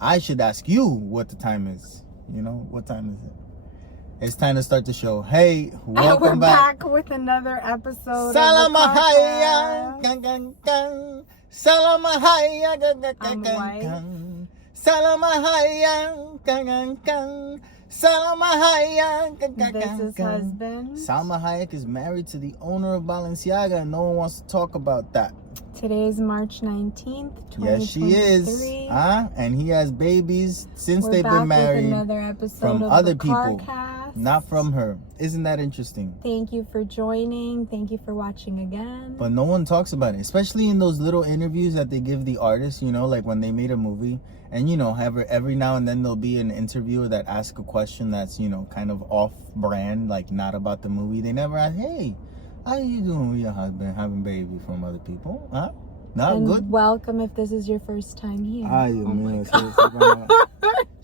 I should ask you what the time is. You know, what time is it? It's time to start the show. Hey, welcome back with another episode Salamahaya, of gang, gang, gang. Salamahaya, gang, gang, gang, gang. Salamahaya, gang, gang, gang. Salma Hayek, gang, gang, This is gang. husband. Salma Hayek is married to the owner of Balenciaga, and no one wants to talk about that. Today is March 19th, 2023. Yes, she is. And he has babies since they've been married. With another episode from of other the people, CarCast. not from her. Isn't that interesting? Thank you for joining. Thank you for watching again. But no one talks about it, especially in those little interviews that they give the artists, you know, like when they made a movie. And, you know, every now and then there'll be an interviewer that asks a question that's, you know, kind of off-brand, like not about the movie. They never ask, hey, how you doing with your husband having baby from other people? Huh? Not and good? Welcome if this is your first time here. Ay, Dios mío,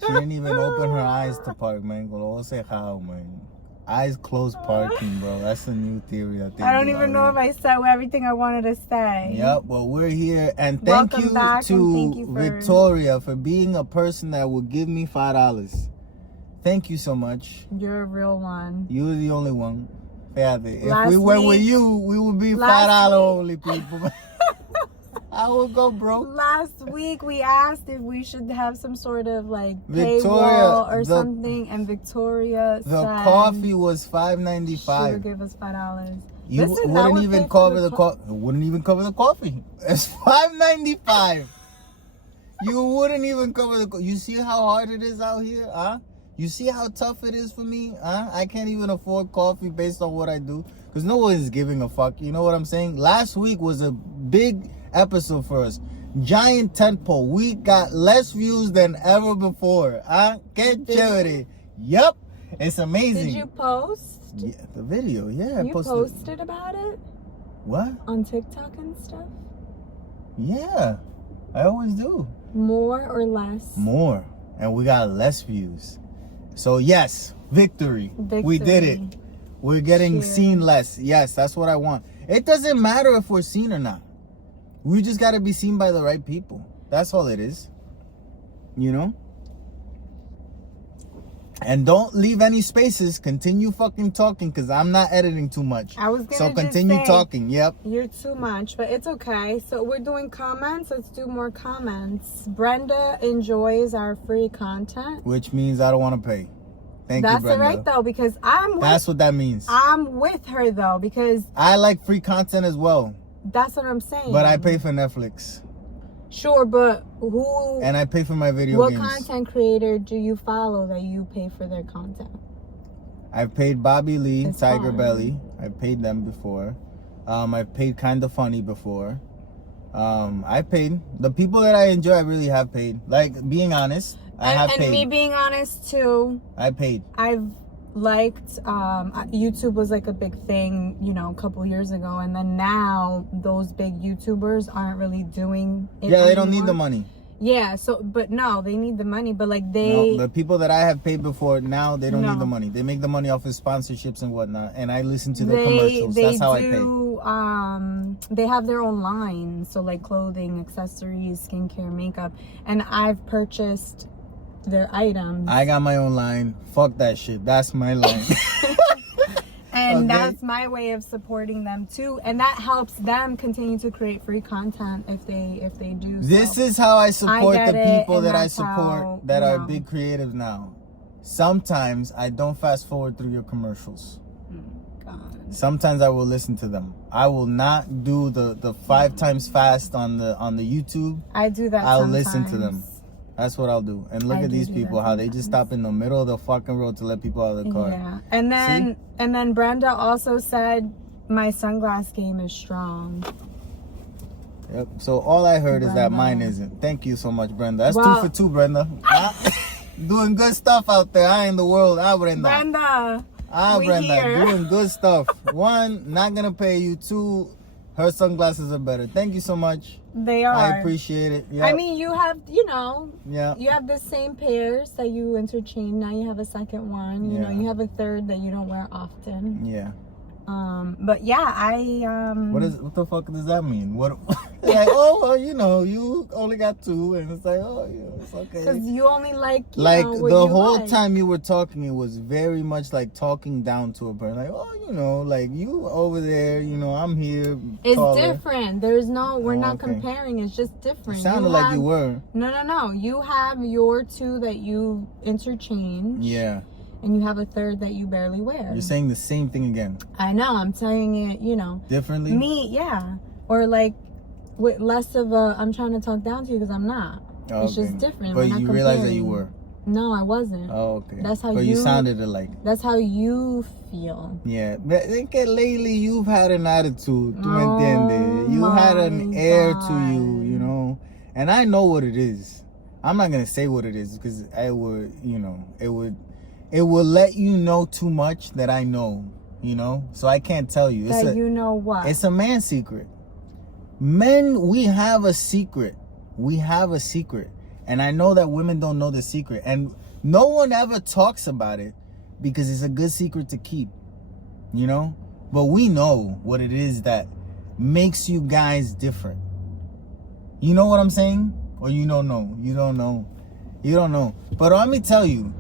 she didn't even open her eyes to park, man. Man. Eyes closed parking, bro. That's a new theory. I don't even know if I said everything I wanted to say. Yep, well, we're here. And thank you to Victoria for being a person that will give me $5. Thank you so much. You're a real one. You're the only one. If we went with you, we would be $5 only people. I would go broke. Last week we asked if we should have some sort of like paywall or something, and Victoria said the coffee was $5.95. She would give us $5. You wouldn't even cover the coffee. Wouldn't even cover the coffee. It's $5.95. You wouldn't even cover the. You see how hard it is out here, huh? You see how tough it is for me, huh? I can't even afford coffee based on what I do, because no one is giving a fuck. You know what I'm saying? Last week was a big episode for us. Giant tentpole. We got less views than ever before. Huh? Que chévere. Yep. It's amazing. Did you post? Yeah, the video. Yeah, you posted about it? What? On TikTok and stuff? Yeah. I always do. More or less? More. And we got less views. So yes, victory. We did it. We're getting seen less. Yes, that's what I want. It doesn't matter if we're seen or not. We just got to be seen by the right people. That's all it is. You know? And don't leave any spaces. Continue fucking talking, because I'm not editing too much. I was gonna So continue talking. Yep. You're too much, but it's okay. So we're doing comments. Let's do more comments. Brenda enjoys our free content. Which means I don't want to pay. Thank you, Brenda. That's right, though, because that's what that means. I'm with her, though, because I like free content as well. That's what I'm saying. But I pay for Netflix. Sure, but who... And I pay for my video games. What content creator do you follow that you pay for their content? I've paid Bobby Lee, Tiger Belly. I've paid them before. I've paid Kinda Funny before. I paid. The people that I enjoy, I really have paid. Like, being honest, I have paid. And me being honest, too. I paid. I've liked YouTube was like a big thing, you know, a couple years ago, and then now those big YouTubers aren't really doing it anymore. They don't need the money. Yeah, so but no, they need the money, but like the people that I have paid before, now they don't need the money. They make the money off of sponsorships and whatnot, and I listen to their commercials. That's how I pay. They have their own line, so like clothing, accessories, skincare, makeup, and I've purchased their items. I got my own line. Fuck that shit. That's my line. And that's my way of supporting them too, and that helps them continue to create free content if they do. This is how I support the people that I support that are big creatives now. Sometimes I don't fast forward through your commercials. God. Sometimes I will listen to them. I will not do the 5 times fast on the YouTube. I do that. I'll listen to them. That's what I'll do. And look at these people, how they just stop in the middle of the fucking road to let people out of the car. Yeah. And then Brenda also said my sunglass game is strong. Yep. So all I heard is that mine isn't. Thank you so much, Brenda. That's 2 for 2, Brenda. Doing good stuff out there in the world. Brenda. Brenda, doing good stuff. 1, not gonna pay you. 2, her sunglasses are better. Thank you so much. They are. I appreciate it. Yep. I mean, you have, you have the same pairs that you interchange. Now you have a second one. You know, you have a third that you don't wear often. Yeah. But yeah, What the fuck does that mean? What? Like, oh, well, you know, you only got 2, and it's like, oh, yeah, it's okay. Because you only like, like what the you whole like. time you were talking, it was very much like talking down to a person. Like, oh, you know, like you over there, you know, I'm here. It's taller. different. There's no, we're not okay. comparing. It's just different. It sounded like you were. No. You have your 2 that you interchange. Yeah. And you have a 3rd that you barely wear. You're saying the same thing again. I know. I'm saying it, you know. Differently? Me, yeah. Or like with less of a, I'm trying to talk down to you because I'm not. Oh, it's just different. But you realized that you were. No, I wasn't. Oh, okay. That's how but you sounded alike. That's how you feel. Yeah. But I think lately you've had an attitude. ¿Tú me Oh entiendes? You had an air my to you, you know. And I know what it is. I'm not going to say what it is because I would, you know, it will let you know too much that I know, you know. So I can't tell you. You know what? It's a man's secret. Men, we have a secret. We have a secret. And I know that women don't know the secret. And no one ever talks about it because it's a good secret to keep, you know? But we know what it is that makes you guys different. You know what I'm saying? Or you don't know? You don't know. You don't know. But let me tell you,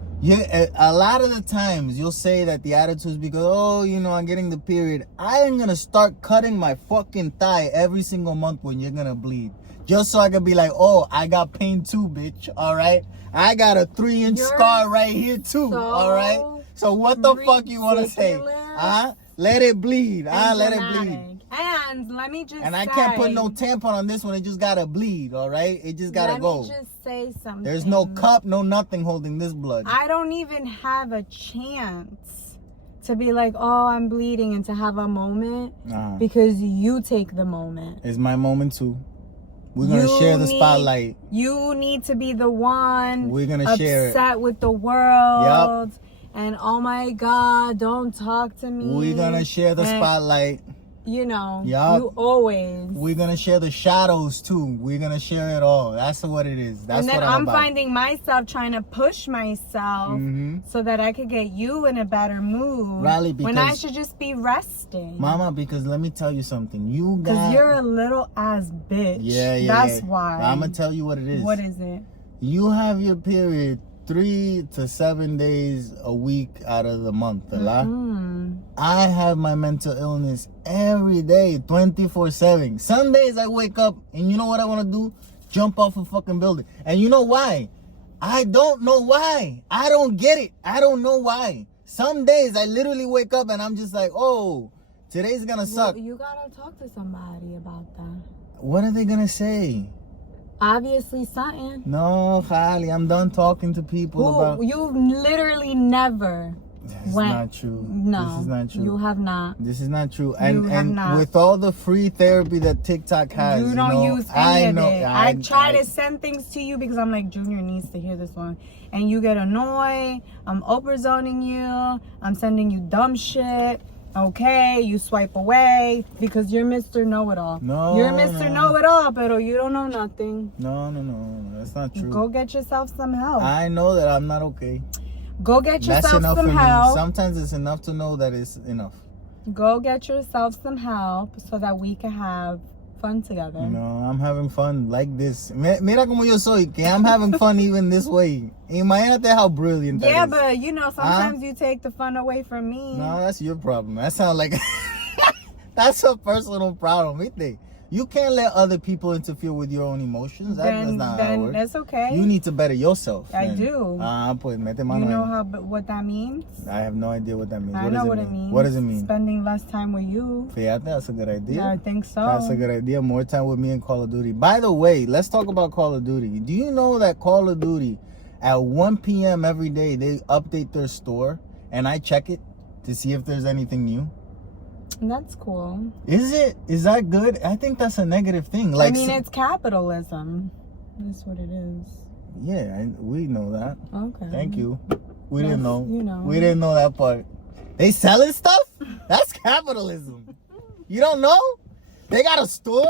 a lot of the times you'll say that the attitude is because, oh, you know, I'm getting the period. I am going to start cutting my fucking thigh every single month when you're going to bleed. Just so I can be like, oh, I got pain too, bitch. All right. I got a 3-inch scar right here too. So all right. So what the fuck you want to say? Let it bleed. Let it bleed. And let me just I can't put no tampon on this one. It just got to bleed. All right. It just got to go. Let me just say something. There's no cup, no nothing holding this blood. I don't even have a chance to be like, oh, I'm bleeding and to have a moment because you take the moment. It's my moment too. We're going to share the spotlight. You need to be the one we're gonna share it. Upset with the world. Yep. And oh my God, don't talk to me. We're going to share the spotlight. You know, yep. You always. We're going to share the shadows too. We're going to share it all. That's what it is. That's and then what I'm about. finding myself trying to push myself so that I could get you in a better mood. Riley, because when I should just be resting. Mama, because let me tell you something. Because you're a little ass bitch. Yeah. That's why. I'm going to tell you what it is. What is it? You have your period 3 to 7 days a week out of the month. I have my mental illness every day, 24/7. Some days I wake up and you know what I want to do? Jump off a fucking building. And you know why? I don't know why. I don't get it. I don't know why. Some days I literally wake up and I'm just like, oh, today's gonna suck. You gotta talk to somebody about that. What are they gonna say? Obviously something. No, Khali, I'm done talking to people about... You've literally never This is not true. No. This is not true. You have not. This is not true. And with all the free therapy that TikTok has, you don't use any of it. I try to I send things to you because I'm like, Junior needs to hear this one. And you get annoyed. I'm Oprah zoning you. I'm sending you dumb shit. Okay, you swipe away because you're Mr. Know-It-All. No, you're Mr. Know-It-All, but you don't know nothing. No, that's not true. Go get yourself some help. I know that I'm not okay. Go get yourself That's enough some for help. Me. Sometimes it's enough to know that it's enough. Go get yourself some help so that we can have fun together. No, I'm having fun like this. Mira como yo soy, que I'm having fun even this way. Imagínate how brilliant that is. Yeah, but you know, sometimes you take the fun away from me. No, that's your problem. That sounds like that's a personal problem, isn't You can't let other people interfere with your own emotions. That's not how it works. That's okay. You need to better yourself. I do. Pues mete you mano know what that means? I have no idea what that means. I know what it means. What does it mean? Spending less time with you. Fíjate, that's a good idea. I think so. That's a good idea. More time with me in Call of Duty. By the way, let's talk about Call of Duty. Do you know that Call of Duty, at 1 p.m. every day, they update their store, and I check it to see if there's anything new? That's cool. Is it? Is that good? I think that's a negative thing. Like, I mean, it's capitalism. That's what it is. Yeah, we know that. Okay. Thank you. We didn't know. You know. We didn't know that part. They selling stuff? That's capitalism. You don't know? They got a store?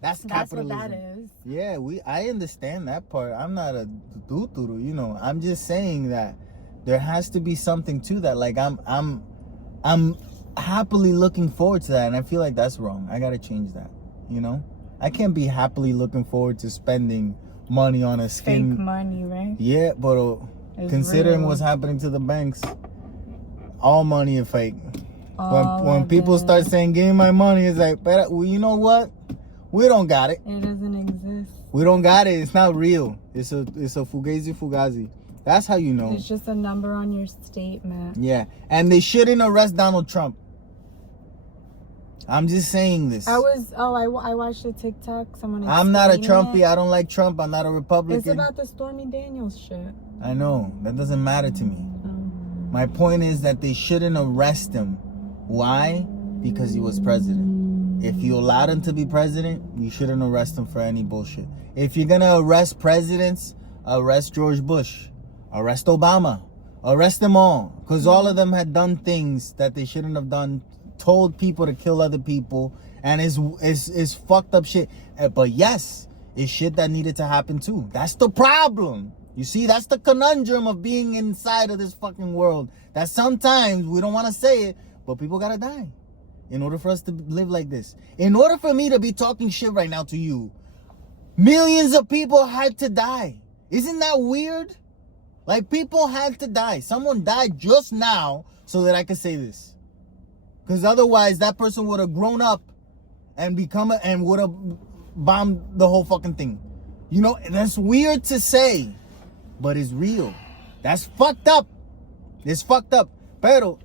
That's capitalism. That's what that is. Yeah, I understand that part. I'm not a duturu, you know. I'm just saying that there has to be something to that. Like I'm happily looking forward to that, and I feel like that's wrong. I gotta change that. You know, I can't be happily looking forward to spending money on a skin. Fake money, right? Yeah, but considering real. what's happening to the banks, all money is fake. All When of people it. start saying, "Give me my money," it's like, but well, you know what? We don't got it. It doesn't exist. We don't got it. It's not real. It's a fugazi. That's how you know. It's just a number on your statement. Yeah, and they shouldn't arrest Donald Trump. I'm just saying this. I watched a TikTok. Someone. I'm not a explaining Trumpy. it. I don't like Trump. I'm not a Republican. It's about the Stormy Daniels shit. I know. That doesn't matter to me. My point is that they shouldn't arrest him. Why? Because he was president. If you allowed him to be president, you shouldn't arrest him for any bullshit. If you're gonna arrest presidents, arrest George Bush, arrest Obama, arrest them all. Because all of them had done things that they shouldn't have done, told people to kill other people, and is fucked up shit. But yes, it's shit that needed to happen too. That's the problem. You see, that's the conundrum of being inside of this fucking world. That sometimes we don't want to say it, but people gotta die in order for us to live like this. In order for me to be talking shit right now to you, millions of people had to die. Isn't that weird? Like, people had to die. Someone died just now so that I could say this. Because otherwise, that person would have grown up and and would have bombed the whole fucking thing. You know, that's weird to say, but it's real. That's fucked up. It's fucked up. Pero,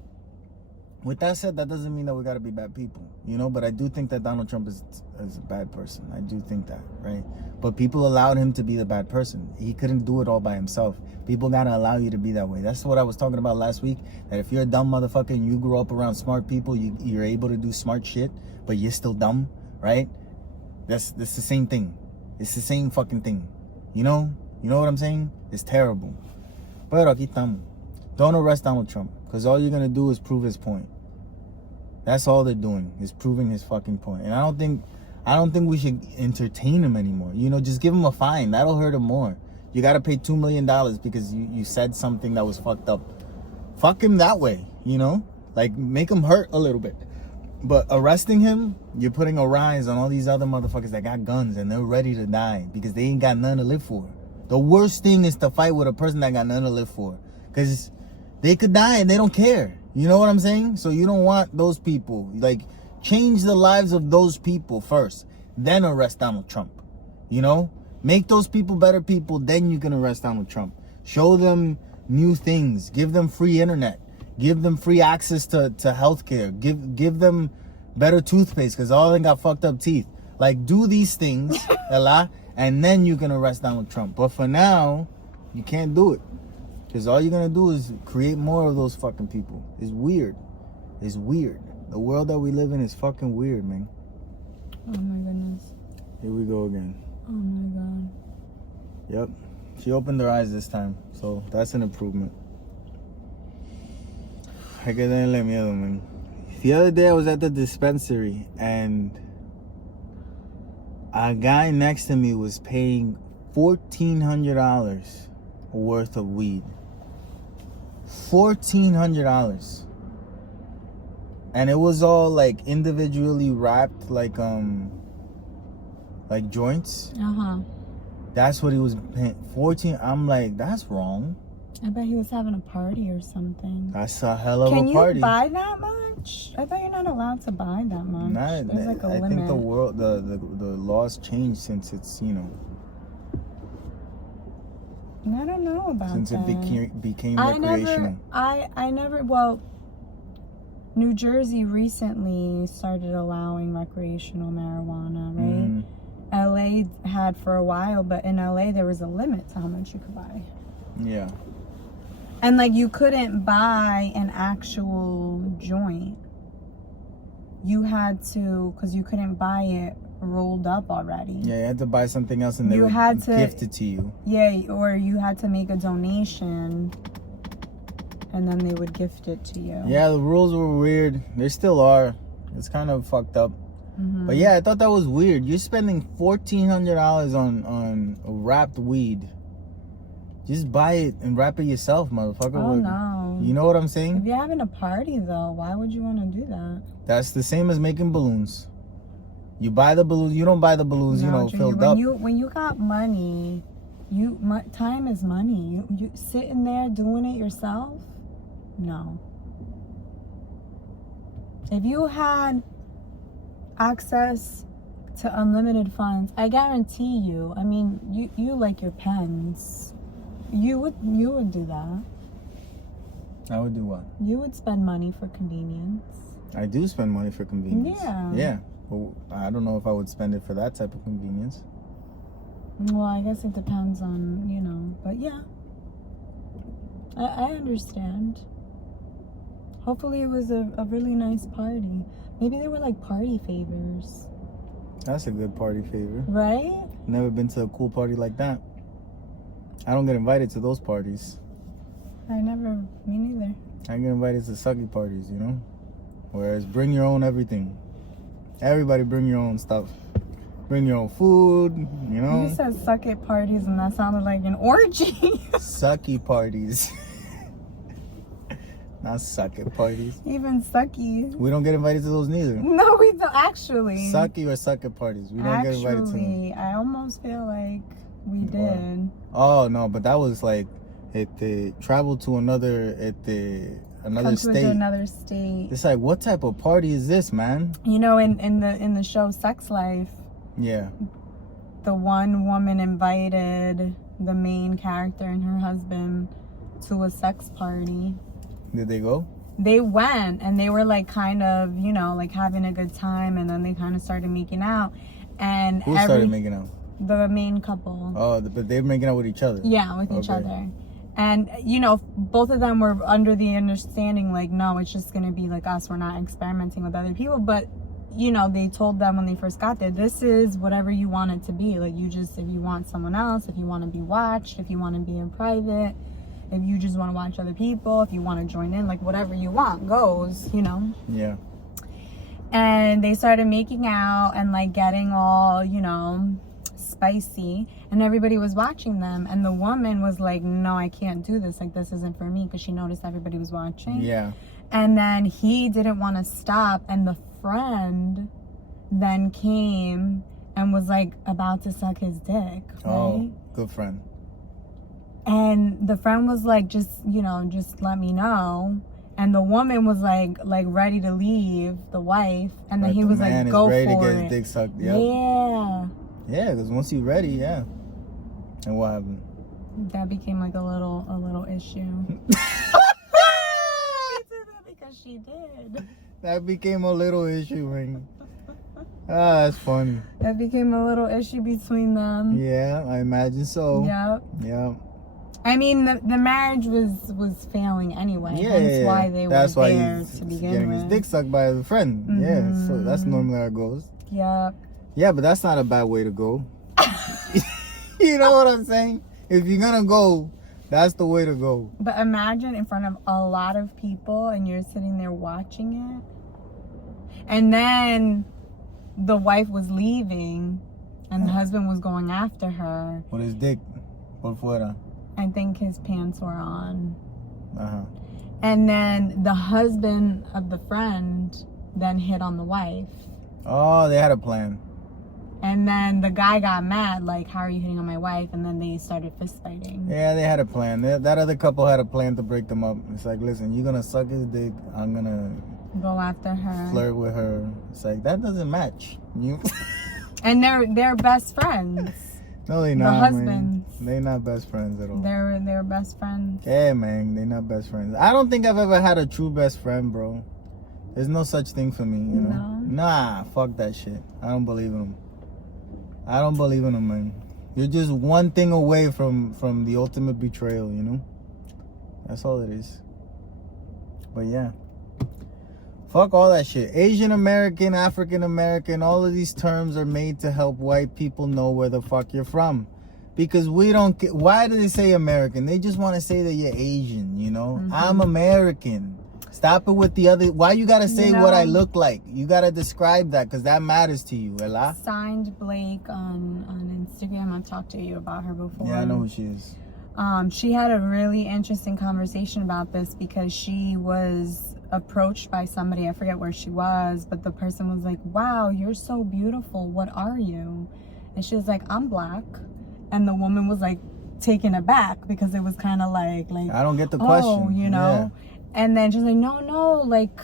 with that said, that doesn't mean that we gotta be bad people, you know. But I do think that Donald Trump is a bad person. I do think that, right? But people allowed him to be the bad person. He couldn't do it all by himself. People gotta allow you to be that way. That's what I was talking about last week. That if you're a dumb motherfucker and you grew up around smart people, you're able to do smart shit, but you're still dumb, right? That's the same thing. It's the same fucking thing. You know what I'm saying? It's terrible. Pero aquí estamos. Don't arrest Donald Trump, because all you're gonna do is prove his point. That's all they're doing, is proving his fucking point. And I don't think we should entertain him anymore. You know, just give him a fine. That'll hurt him more. You gotta pay $2 million because you said something that was fucked up. Fuck him that way, you know? Like, make him hurt a little bit. But arresting him, you're putting a rise on all these other motherfuckers that got guns and they're ready to die because they ain't got nothing to live for. The worst thing is to fight with a person that got nothing to live for, because they could die and they don't care. You know what I'm saying? So you don't want those people. Like, change the lives of those people first, then arrest Donald Trump. You know? Make those people better people, then you can arrest Donald Trump. Show them new things. Give them free internet. Give them free access to healthcare. Give them better toothpaste, because all of them got fucked up teeth. Like, do these things, and then you can arrest Donald Trump. But for now, you can't do it. Because all you're going to do is create more of those fucking people. It's weird. It's weird. The world that we live in is fucking weird, man. Oh my goodness. Here we go again. Oh my god. Yep. She opened her eyes this time. So that's an improvement. Hay que tenerle miedo, man. The other day I was at the dispensary and a guy next to me was paying $1,400 worth of weed. $1,400. And it was all like individually wrapped like joints. That's what he was paying. 14. I'm like, that's wrong. I bet he was having a party or something. That's a hell of Can a party. you buy that much? I thought you're not allowed to buy that much. There's like a I limit. think the world, the laws changed since it's, you know, I don't know about since that. it became recreational. Well, New Jersey recently started allowing recreational marijuana, right? LA had for a while, but in LA there was a limit to how much you could buy. Yeah. And like, you couldn't buy an actual joint. You had to, because you couldn't buy it rolled up already. Yeah, you had to buy something else and they would gift it to you. Yeah, or you had to make a donation and then they would gift it to you. Yeah, the rules were weird. They still are. It's kind of fucked up. But yeah, I thought that was weird. You're spending $1,400 on wrapped weed. Just buy it and wrap it yourself, motherfucker. Oh no. You know what I'm If saying? you're having a party, though, why would you want to do that? That's the same as making balloons. You buy the balloons. You don't buy the balloons, No, Junior, filled up. When you got money, time is money. You sitting there doing it yourself? No. If you had access to unlimited funds, I guarantee you. I mean, you like your pens. You would do that. I would do what? You would spend money for convenience. I do spend money for convenience. Yeah. Yeah. Well, I don't know if I would spend it for that type of convenience. Well, I guess it depends on, but yeah. I understand. Hopefully it was a really nice party. Maybe they were like party favors. That's a good party favor. Right? Never been to a cool party like that. I don't get invited to those parties. Me neither. I get invited to sucky parties, Whereas bring your own everything. Everybody bring your own stuff. Bring your own food, You said suck it parties and that sounded like an orgy. Sucky parties. Not suck it parties. Even sucky. We don't get invited to those neither. No, we don't actually. Sucky or suck it parties. We don't get invited to them. Actually, I almost feel like we did. Oh no, but that was like travel to another Come state. to another state. It's like, what type of party is this, man? In the show Sex Life, Yeah. the one woman invited the main character and her husband to a sex party. Did they go? They went and they were like kind of, like having a good time, and then they kind of started making out. And Who started making out? The main couple. Oh, but they're making out with each other. Yeah, with each other. And, both of them were under the understanding, like, no, it's just going to be like us. We're not experimenting with other people. But, they told them when they first got there, this is whatever you want it to be. Like, if you want someone else, if you want to be watched, if you want to be in private, if you just want to watch other people, if you want to join in, like, whatever you want goes, Yeah. And they started making out and, like, getting all, spicy, and everybody was watching them, and the woman was like, no, I can't do this, like, this isn't for me, because she noticed everybody was watching. Yeah. And then he didn't want to stop, and the friend then came and was like about to suck his dick, right? Oh, good friend. And the friend was like, just let me know. And the woman was like ready to leave, the wife, and then he was like, go for it. The man is ready to get his dick sucked. Yep. Yeah. Yeah, because once you're ready, yeah. And what happened? That became like a little issue. Because she did. That became a little issue, man. Ah, that's funny. That became a little issue between them. Yeah, I imagine so. Yep. Yeah. I mean, the marriage was failing anyway. Yeah, hence why they that's were why there he's to begin getting with. his dick sucked by a friend. Mm-hmm. Yeah, so that's normally how it goes. Yep. Yeah, but that's not a bad way to go. You know what I'm saying? If you're gonna go, that's the way to go. But imagine in front of a lot of people and you're sitting there watching it. And then the wife was leaving and the husband was going after her. With his dick por fuera. I think his pants were on. Uh-huh. And then the husband of the friend then hit on the wife. Oh, they had a plan. And then the guy got mad, like, how are you hitting on my wife? And then they started fist fighting. Yeah, they had a plan. That other couple had a plan to break them up. It's like, listen, you're gonna suck his dick. I'm gonna go after her. Flirt with her. It's like, that doesn't match. And they're best friends. No, they not. The husbands. They not best friends at all. They're best friends. Yeah, man, they not best friends. I don't think I've ever had a true best friend, bro. There's no such thing for me, you know? No. Nah, fuck that shit. I don't believe in them. I don't believe in them, man. You're just one thing away from the ultimate betrayal, you know? That's all it is. But yeah. Fuck all that shit. Asian American, African American, all of these terms are made to help white people know where the fuck you're from. Because we don't get, why do they say American? They just want to say that you're Asian, you know? Mm-hmm. I'm American. Stop it with the other, why you gotta say what I look like? You gotta describe that, because that matters to you, Ella. Signed Blake on Instagram. I've talked to you about her before. Yeah, I know who she is. She had a really interesting conversation about this because she was approached by somebody, I forget where she was, but the person was like, wow, you're so beautiful, what are you? And she was like, I'm black. And the woman was like taken aback because it was kind of like I don't get the question, you know. And then she's like, no, like,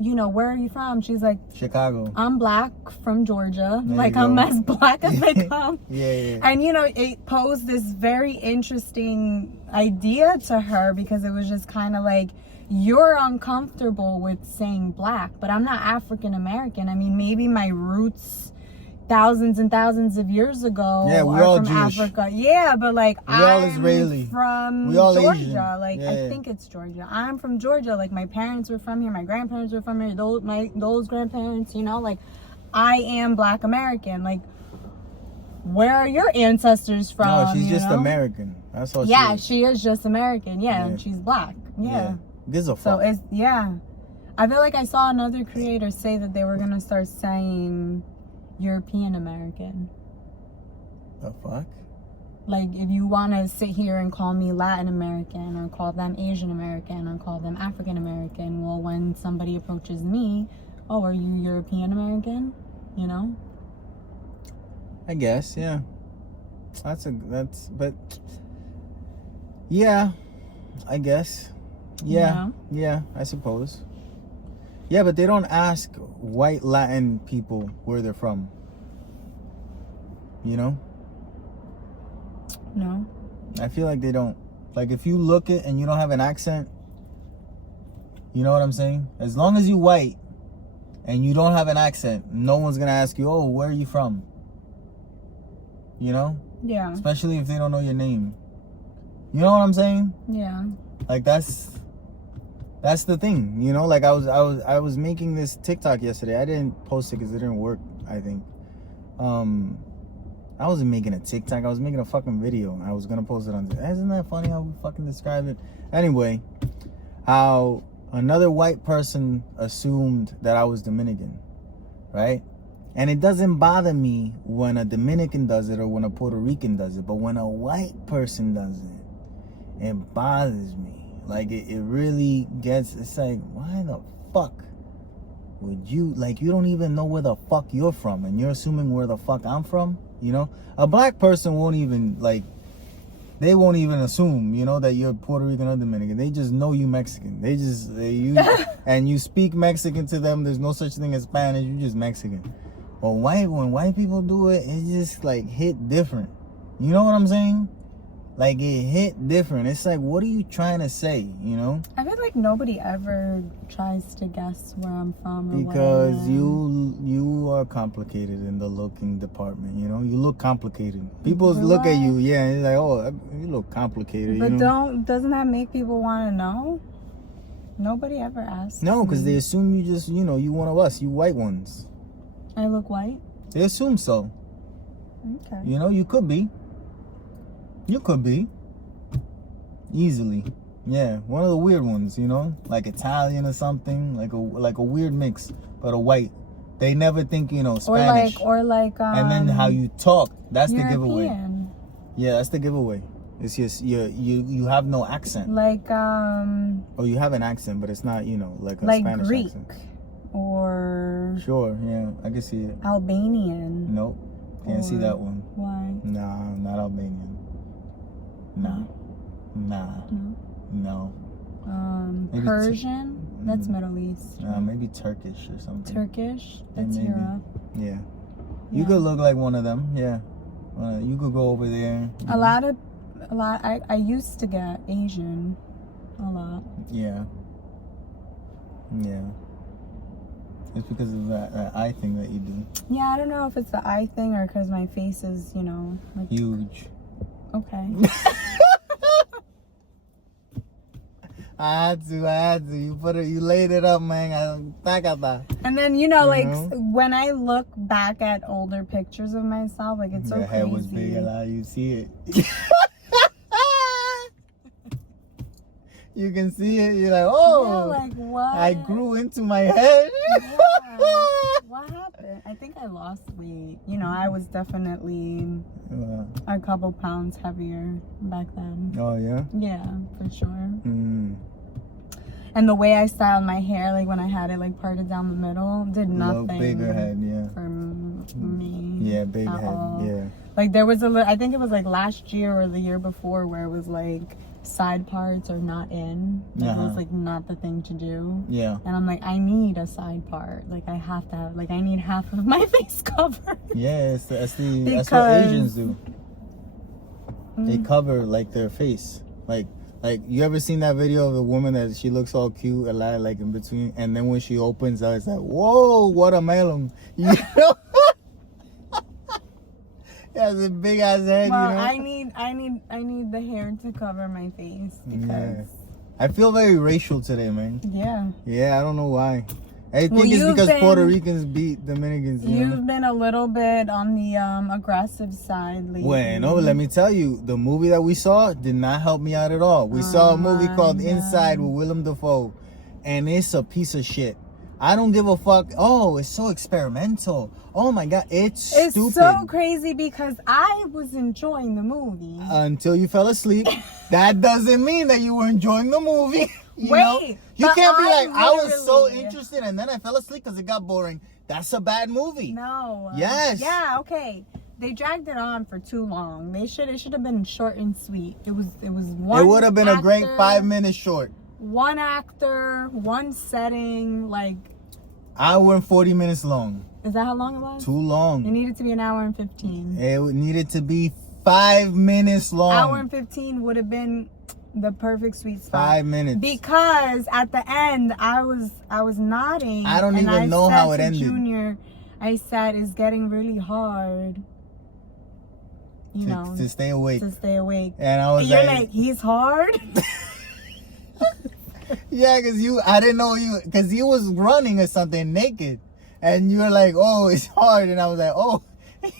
you know, where are you from? She's like, Chicago. I'm black from Georgia. There like, I'm as black as they come. Yeah. And, you know, it posed this very interesting idea to her because it was just kind of like, you're uncomfortable with saying black, but I'm not African American. I mean, maybe my roots thousands and thousands of years ago we're are all from Jewish. Africa. Yeah, but like We're all I'm Israeli. from We all Georgia. Asian. Like I think it's Georgia. I'm from Georgia. Like my parents were from here. My grandparents were from here. Those grandparents, you know, like I am Black American. Like where are your ancestors from? No, she's just know? American. That's all. Yeah, she is just American. Yeah, and she's black. Yeah. Gives a fuck. So it's I feel like I saw another creator say that they were gonna start saying European American. The fuck? Like if you want to sit here and call me Latin American or call them Asian American or call them African American, well, when somebody approaches me, oh, are you European American? You know? I guess, yeah. But yeah, I guess. Yeah, I suppose. Yeah, but they don't ask white Latin people where they're from. You know? No. I feel like they don't. Like, if you look it and you don't have an accent, you know what I'm saying? As long as you white and you don't have an accent, no one's going to ask you, oh, where are you from? You know? Yeah. Especially if they don't know your name. You know what I'm saying? Yeah. Like, that's the thing, you know? Like, I was making this TikTok yesterday. I didn't post it because it didn't work, I think. I wasn't making a TikTok. I was making a fucking video. I was going to post it on... Isn't that funny how we fucking describe it? Anyway, how another white person assumed that I was Dominican, right? And it doesn't bother me when a Dominican does it or when a Puerto Rican does it. But when a white person does it, it bothers me. Like, it really gets... It's like, why the fuck would you... Like, you don't even know where the fuck you're from. And you're assuming where the fuck I'm from? You know? A black person won't even, like... They won't even assume, you know, that you're Puerto Rican or Dominican. They just know you Mexican. And you speak Mexican to them. There's no such thing as Spanish. You're just Mexican. But when white people do it, it just, like, hit different. You know what I'm saying? Like, it hit different. It's like, what are you trying to say, you know? I feel like nobody ever tries to guess where I'm from or because you are complicated in the looking department, you know? You look complicated. People look at you, and it's like, oh, you look complicated, but you know? doesn't that make people want to know? Nobody ever asks. No, because they assume you just, you know, you one of us, you white ones. I look white? They assume so. Okay. You know, you could be. You could be. Easily. Yeah, one of the weird ones, you know? Like Italian or something. Like a weird mix, but a white. They never think, you know, Spanish. Or like and then how you talk, that's European. the giveaway. Yeah, that's the giveaway. It's just you have no accent. Like or you have an accent, but it's not, you know, like a Spanish Greek accent. Or sure, yeah, I can see it. Albanian. Nope. Can't see that one. Why? Nah, not Albanian. Nah. No. Maybe Persian? That's Middle East. Maybe Turkish or something. Turkish? That's maybe. Europe. Yeah. You could look like one of them. Yeah. You could go over there. A lot. I used to get Asian. A lot. Yeah. It's because of that eye thing that you do. Yeah, I don't know if it's the eye thing or because my face is, you know, like huge. Okay. I had to. You laid it up, man. And then, you know, when I look back at older pictures of myself, like, it's so your crazy. Your head was big, you see it. You can see it. You're like, oh. Yeah, like, what? I grew into my head. Yeah. What happened? it. I think I lost weight. You know, I was definitely a couple pounds heavier back then. Oh, yeah? Yeah, for sure. And the way I styled my hair, like when I had it like parted down the middle, did nothing. Bigger head, yeah. For me. Yeah, big head, all. yeah. Like there was I think it was like last year or the year before where it was like side parts are not in. Like, it was like not the thing to do. Yeah. And I'm like, I need a side part. Like I have to have, like I need half of my face covered. Yeah, that's what Asians do. They cover like their face. Like you ever seen that video of a woman that she looks all cute, a lot like in between, and then when she opens up, it's like, whoa, watermelon. You know? Yeah, the big ass head. Well, you know? I need the hair to cover my face because I feel very racial today, man. Yeah. Yeah, I don't know why. I think it's because Puerto Ricans beat Dominicans. You've been a little bit on the aggressive side lately. Bueno, let me tell you, the movie that we saw did not help me out at all. We saw a movie called Inside with Willem Dafoe, and it's a piece of shit. I don't give a fuck. Oh, it's so experimental. Oh my God, it's stupid. It's so crazy because I was enjoying the movie. Until you fell asleep. That doesn't mean that you were enjoying the movie. You can't be like, I was so interested and then I fell asleep because it got boring. That's a bad movie. No. Yes. Yeah, okay. They dragged it on for too long. It should have been short and sweet. It was one. It would have been a great 5 minutes short. One actor, one setting, like hour and 40 minutes long. Is that how long it was? Too long. It needed to be an hour and 15. It needed to be 5 minutes long. Hour and 15 would have been the perfect sweet spot. 5 minutes. Because at the end, I was nodding. I don't even know how it ended. Junior, I said it's getting really hard. To stay awake. To stay awake. And I was you're like, he's hard. Yeah, I didn't know because he was running or something naked, and you were like, oh, it's hard, and I was like, oh,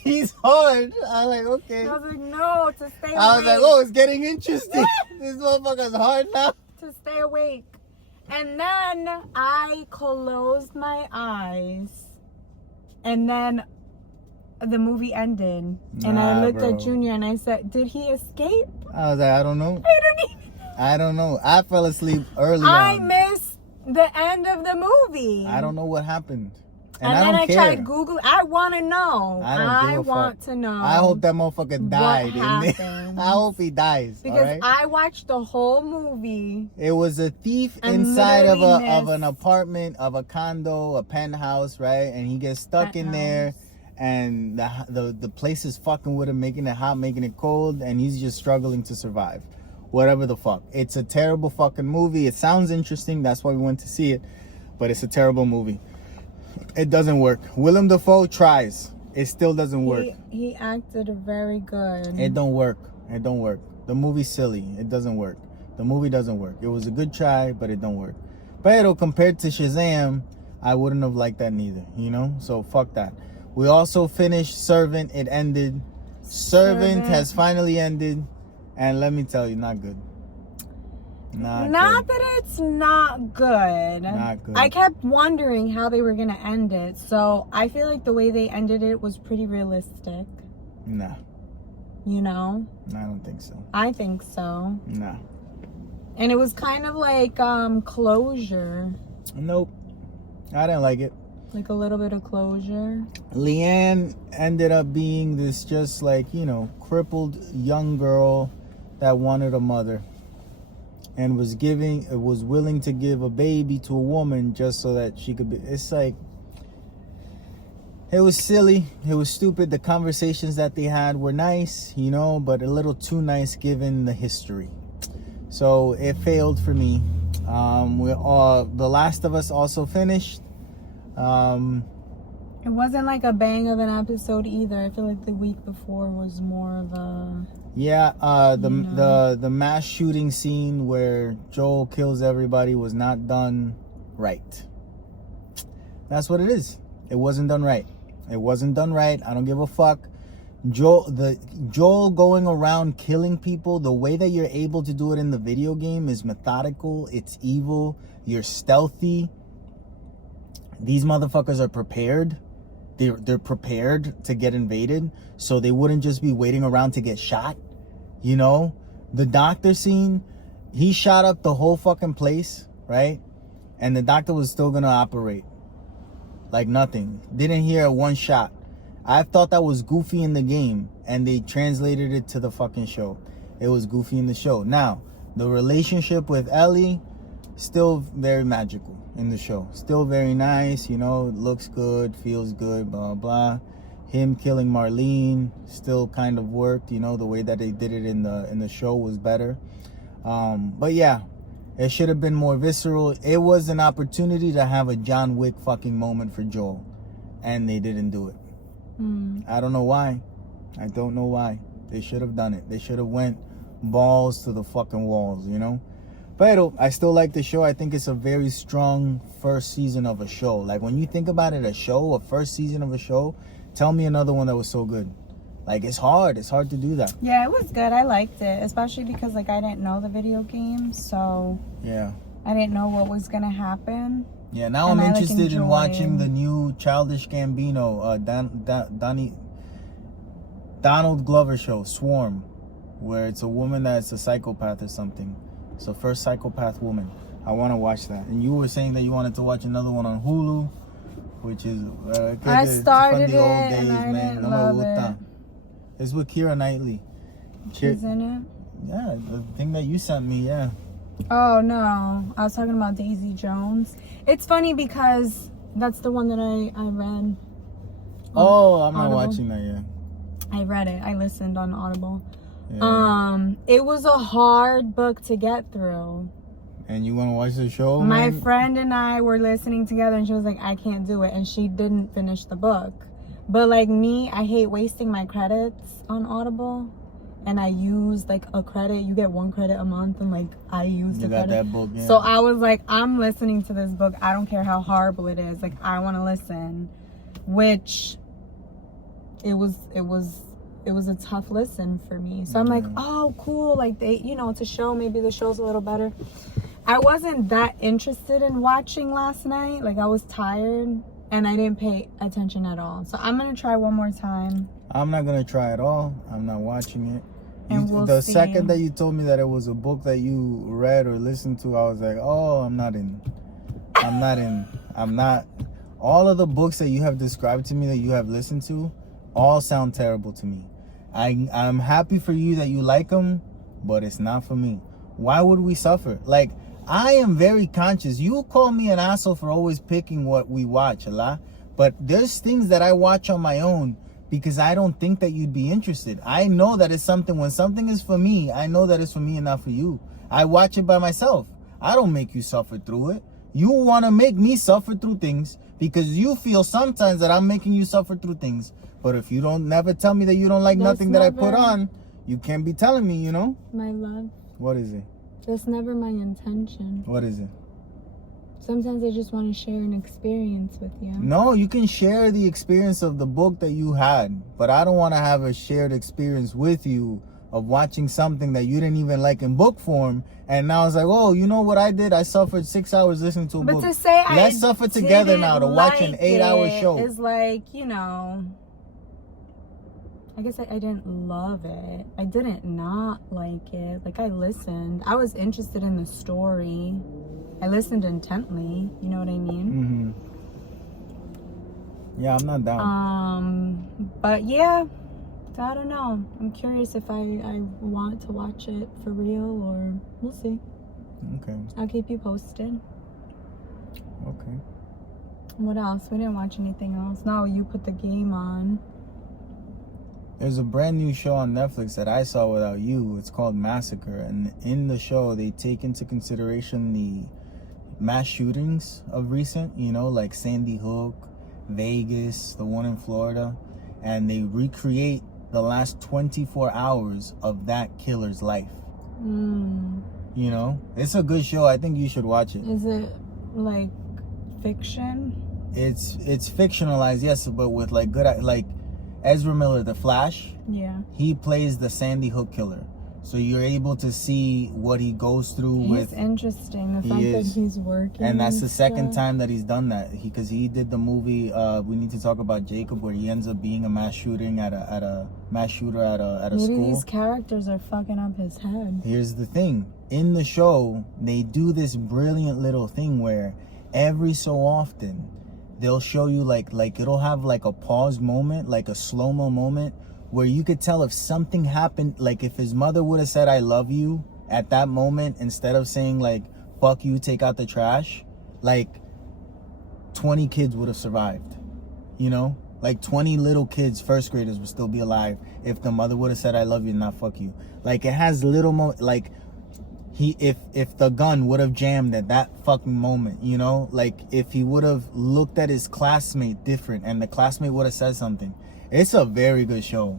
he's hard. I was like, okay. I was like, no, to stay awake. I was like, oh, it's getting interesting. This motherfucker's hard now. To stay awake. And then I closed my eyes, and then the movie ended, and I looked at Junior and I said, did he escape? I was like, I don't know. I don't know. I fell asleep early I missed the end of the movie. I don't know what happened. And then I tried Google. I want to know. I want to know. I hope that motherfucker died. I hope he dies. Because I watched the whole movie. It was a thief inside of an apartment, of a condo, a penthouse, right? And he gets stuck in there. And the place is fucking with him, making it hot, making it cold. And he's just struggling to survive. Whatever the fuck. It's a terrible fucking movie. It sounds interesting. That's why we went to see it. But it's a terrible movie. It doesn't work. Willem Dafoe tries. It still doesn't work. He acted very good. It don't work. It don't work. The movie's silly. It doesn't work. The movie doesn't work. It was a good try, but it don't work. Pero compared to Shazam, I wouldn't have liked that neither. You know? So fuck that. We also finished Servant. It ended. Servant has finally ended. And let me tell you, not good. Not that it's not good. Not good. I kept wondering how they were going to end it. So I feel like the way they ended it was pretty realistic. Nah. You know? I don't think so. I think so. Nah. And it was kind of like closure. Nope. I didn't like it. Like a little bit of closure. Leanne ended up being this just like, crippled young girl that wanted a mother. And was willing to give a baby to a woman just so that she could be. It's like, it was silly. It was stupid. The conversations that they had were nice, but a little too nice given the history. So it failed for me. The Last of Us also finished. It wasn't like a bang of an episode either. I feel like the week before was more of a... Yeah, the mass shooting scene where Joel kills everybody was not done right. That's what it is. It wasn't done right. It wasn't done right. I don't give a fuck. Joel going around killing people, the way that you're able to do it in the video game is methodical. It's evil. You're stealthy. These motherfuckers are prepared. they're prepared to get invaded, so they wouldn't just be waiting around to get shot. You know, the doctor scene, he shot up the whole fucking place, right? And the doctor was still gonna operate like nothing. Didn't hear one shot. I thought that was goofy in the game, and they translated it to the fucking show. It was goofy in the show. Now, the relationship with Ellie, still very magical in the show. Still very nice, you know, looks good, feels good, blah, blah. Him killing Marlene still kind of worked, you know, the way that they did it in the show was better. But yeah, it should have been more visceral. It was an opportunity to have a John Wick fucking moment for Joel, and they didn't do it. I don't know why. I don't know why. They should have done it. They should have went balls to the fucking walls, you know? But I still like the show. I think it's a very strong first season of a show. Like, when you think about it, a first season of a show, tell me another one that was so good. Like, it's hard. It's hard to do that. Yeah, it was good. I liked it, especially because, like, I didn't know the video game, so yeah, I didn't know what was gonna happen. Yeah, now I'm interested in watching the new Childish Gambino, Donald Glover show, Swarm, where it's a woman that's a psychopath or something. It's the first psychopath woman. I want to watch that. And you were saying that you wanted to watch another one on Hulu, which is I started it and I didn't love it. It's with Keira Knightley. She's in it? Yeah, the thing that you sent me, yeah. Oh, no. I was talking about Daisy Jones. It's funny because that's the one that I read. Oh, I'm not watching that yet. I read it. I listened on Audible. Yeah. It was a hard book to get through. And you want to watch the show? My friend and I were listening together, and she was like, I can't do it. And she didn't finish the book. But like me, I hate wasting my credits on Audible. And I use like a credit. You get 1 credit a month, and like I used the credit. That book, yeah. So I was like, I'm listening to this book. I don't care how horrible it is. Like, I want to listen. Which it was a tough listen for me. So I'm like, oh, cool. Like, they, you know, it's a show. Maybe the show's a little better. I wasn't that interested in watching last night. Like, I was tired and I didn't pay attention at all. So I'm going to try one more time. I'm not going to try at all. I'm not watching it. And we'll the see. Second that you told me that it was a book that you read or listened to, I was like, oh, I'm not in. All of the books that you have described to me that you have listened to all sound terrible to me. I'm happy for you that you like them, but it's not for me. Why would we suffer? Like, I am very conscious. You call me an asshole for always picking what we watch a lot, but there's things that I watch on my own because I don't think that you'd be interested. I know that it's something, when something is for me, I know that it's for me and not for you. I watch it by myself. I don't make you suffer through it. You want to make me suffer through things because you feel sometimes that I'm making you suffer through things. But if you don't never tell me that you don't like nothing that I put on, you can't be telling me, you know? My love. What is it? That's never my intention. What is it? Sometimes I just want to share an experience with you. No, you can share the experience of the book that you had, but I don't want to have a shared experience with you of watching something that you didn't even like in book form, and now it's like, oh, you know what I did? I suffered 6 hours listening to a book. But to say let's suffer together now to watch an 8-hour show. It's like, you know, I guess I didn't love it. I didn't not like it. Like, I listened. I was interested in the story. I listened intently. You know what I mean? Mm-hmm. Yeah, I'm not down. But yeah, I don't know. I'm curious if I want to watch it for real, or we'll see. Okay. I'll keep you posted. Okay. What else? We didn't watch anything else. No, you put the game on. There's a brand new show on Netflix that I saw without you. It's called Massacre. And in the show, they take into consideration the mass shootings of recent, you know, like Sandy Hook, Vegas, the one in Florida. And they recreate the last 24 hours of that killer's life. You know? It's a good show. I think you should watch it. Is it, like, fiction? It's fictionalized, yes, but with, like, good... Like, Ezra Miller, The Flash, yeah, he plays the Sandy Hook killer. So you're able to see what he goes through He's interesting. The fact that he's working. And that's the second stuff. time that he's done that. Because he did the movie We Need to Talk About Jacob, where he ends up being a mass shooting at a mass shooter at a Maybe school. These characters are fucking up his head. Here's the thing. In the show, they do this brilliant little thing where every so often they'll show you like it'll have like a pause moment, like a slow-mo moment, where you could tell if something happened, like if his mother would have said I love you at that moment instead of saying like fuck you, take out the trash, like 20 kids would have survived, you know, like 20 little kids, first graders, would still be alive if the mother would have said I love you, not fuck you. Like it has little like if the gun would have jammed at that fucking moment, you know, like if he would have looked at his classmate different and the classmate would have said something. It's a very good show.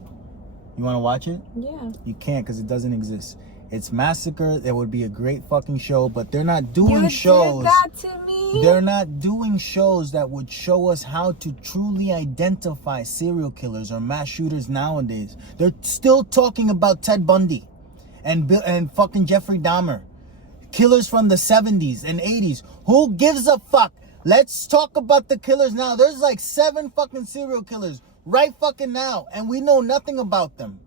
You want to watch it? Yeah. You can't, because it doesn't exist. It's Massacre. That would be a great fucking show, but they're not doing shows. You did that to me? They're not doing shows that would show us how to truly identify serial killers or mass shooters nowadays. They're still talking about Ted Bundy and fucking Jeffrey Dahmer. Killers from the 70s and 80s. Who gives a fuck? Let's talk about the killers now. There's like 7 fucking serial killers right fucking now, and we know nothing about them.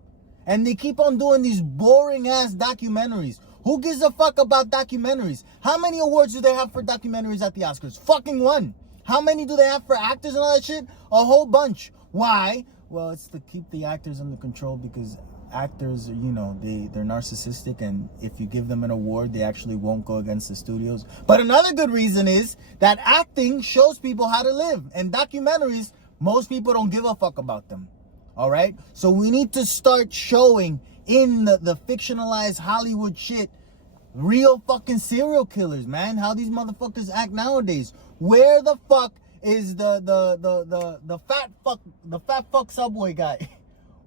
And they keep on doing these boring ass documentaries. Who gives a fuck about documentaries? How many awards do they have for documentaries at the Oscars? Fucking 1. How many do they have for actors and all that shit? A whole bunch. Why? Well, it's to keep the actors under control, because actors, you know, they're narcissistic, and if you give them an award, they actually won't go against the studios. But another good reason is that acting shows people how to live, and documentaries, most people don't give a fuck about them. All right? So we need to start showing in the fictionalized Hollywood shit real fucking serial killers, man. How these motherfuckers act nowadays. Where the fuck is the fat fuck Subway guy?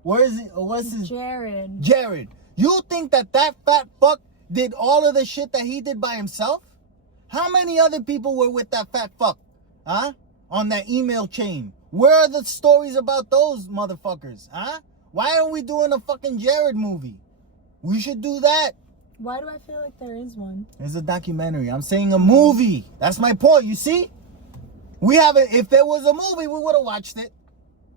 Where is it? What's his? Jared. You think that fat fuck did all of the shit that he did by himself? How many other people were with that fat fuck? Huh? On that email chain. Where are the stories about those motherfuckers? Huh? Why aren't we doing a fucking Jared movie? We should do that. Why do I feel like there is one? There's a documentary. I'm saying a movie. That's my point. You see? We haven't. If there was a movie, we would have watched it.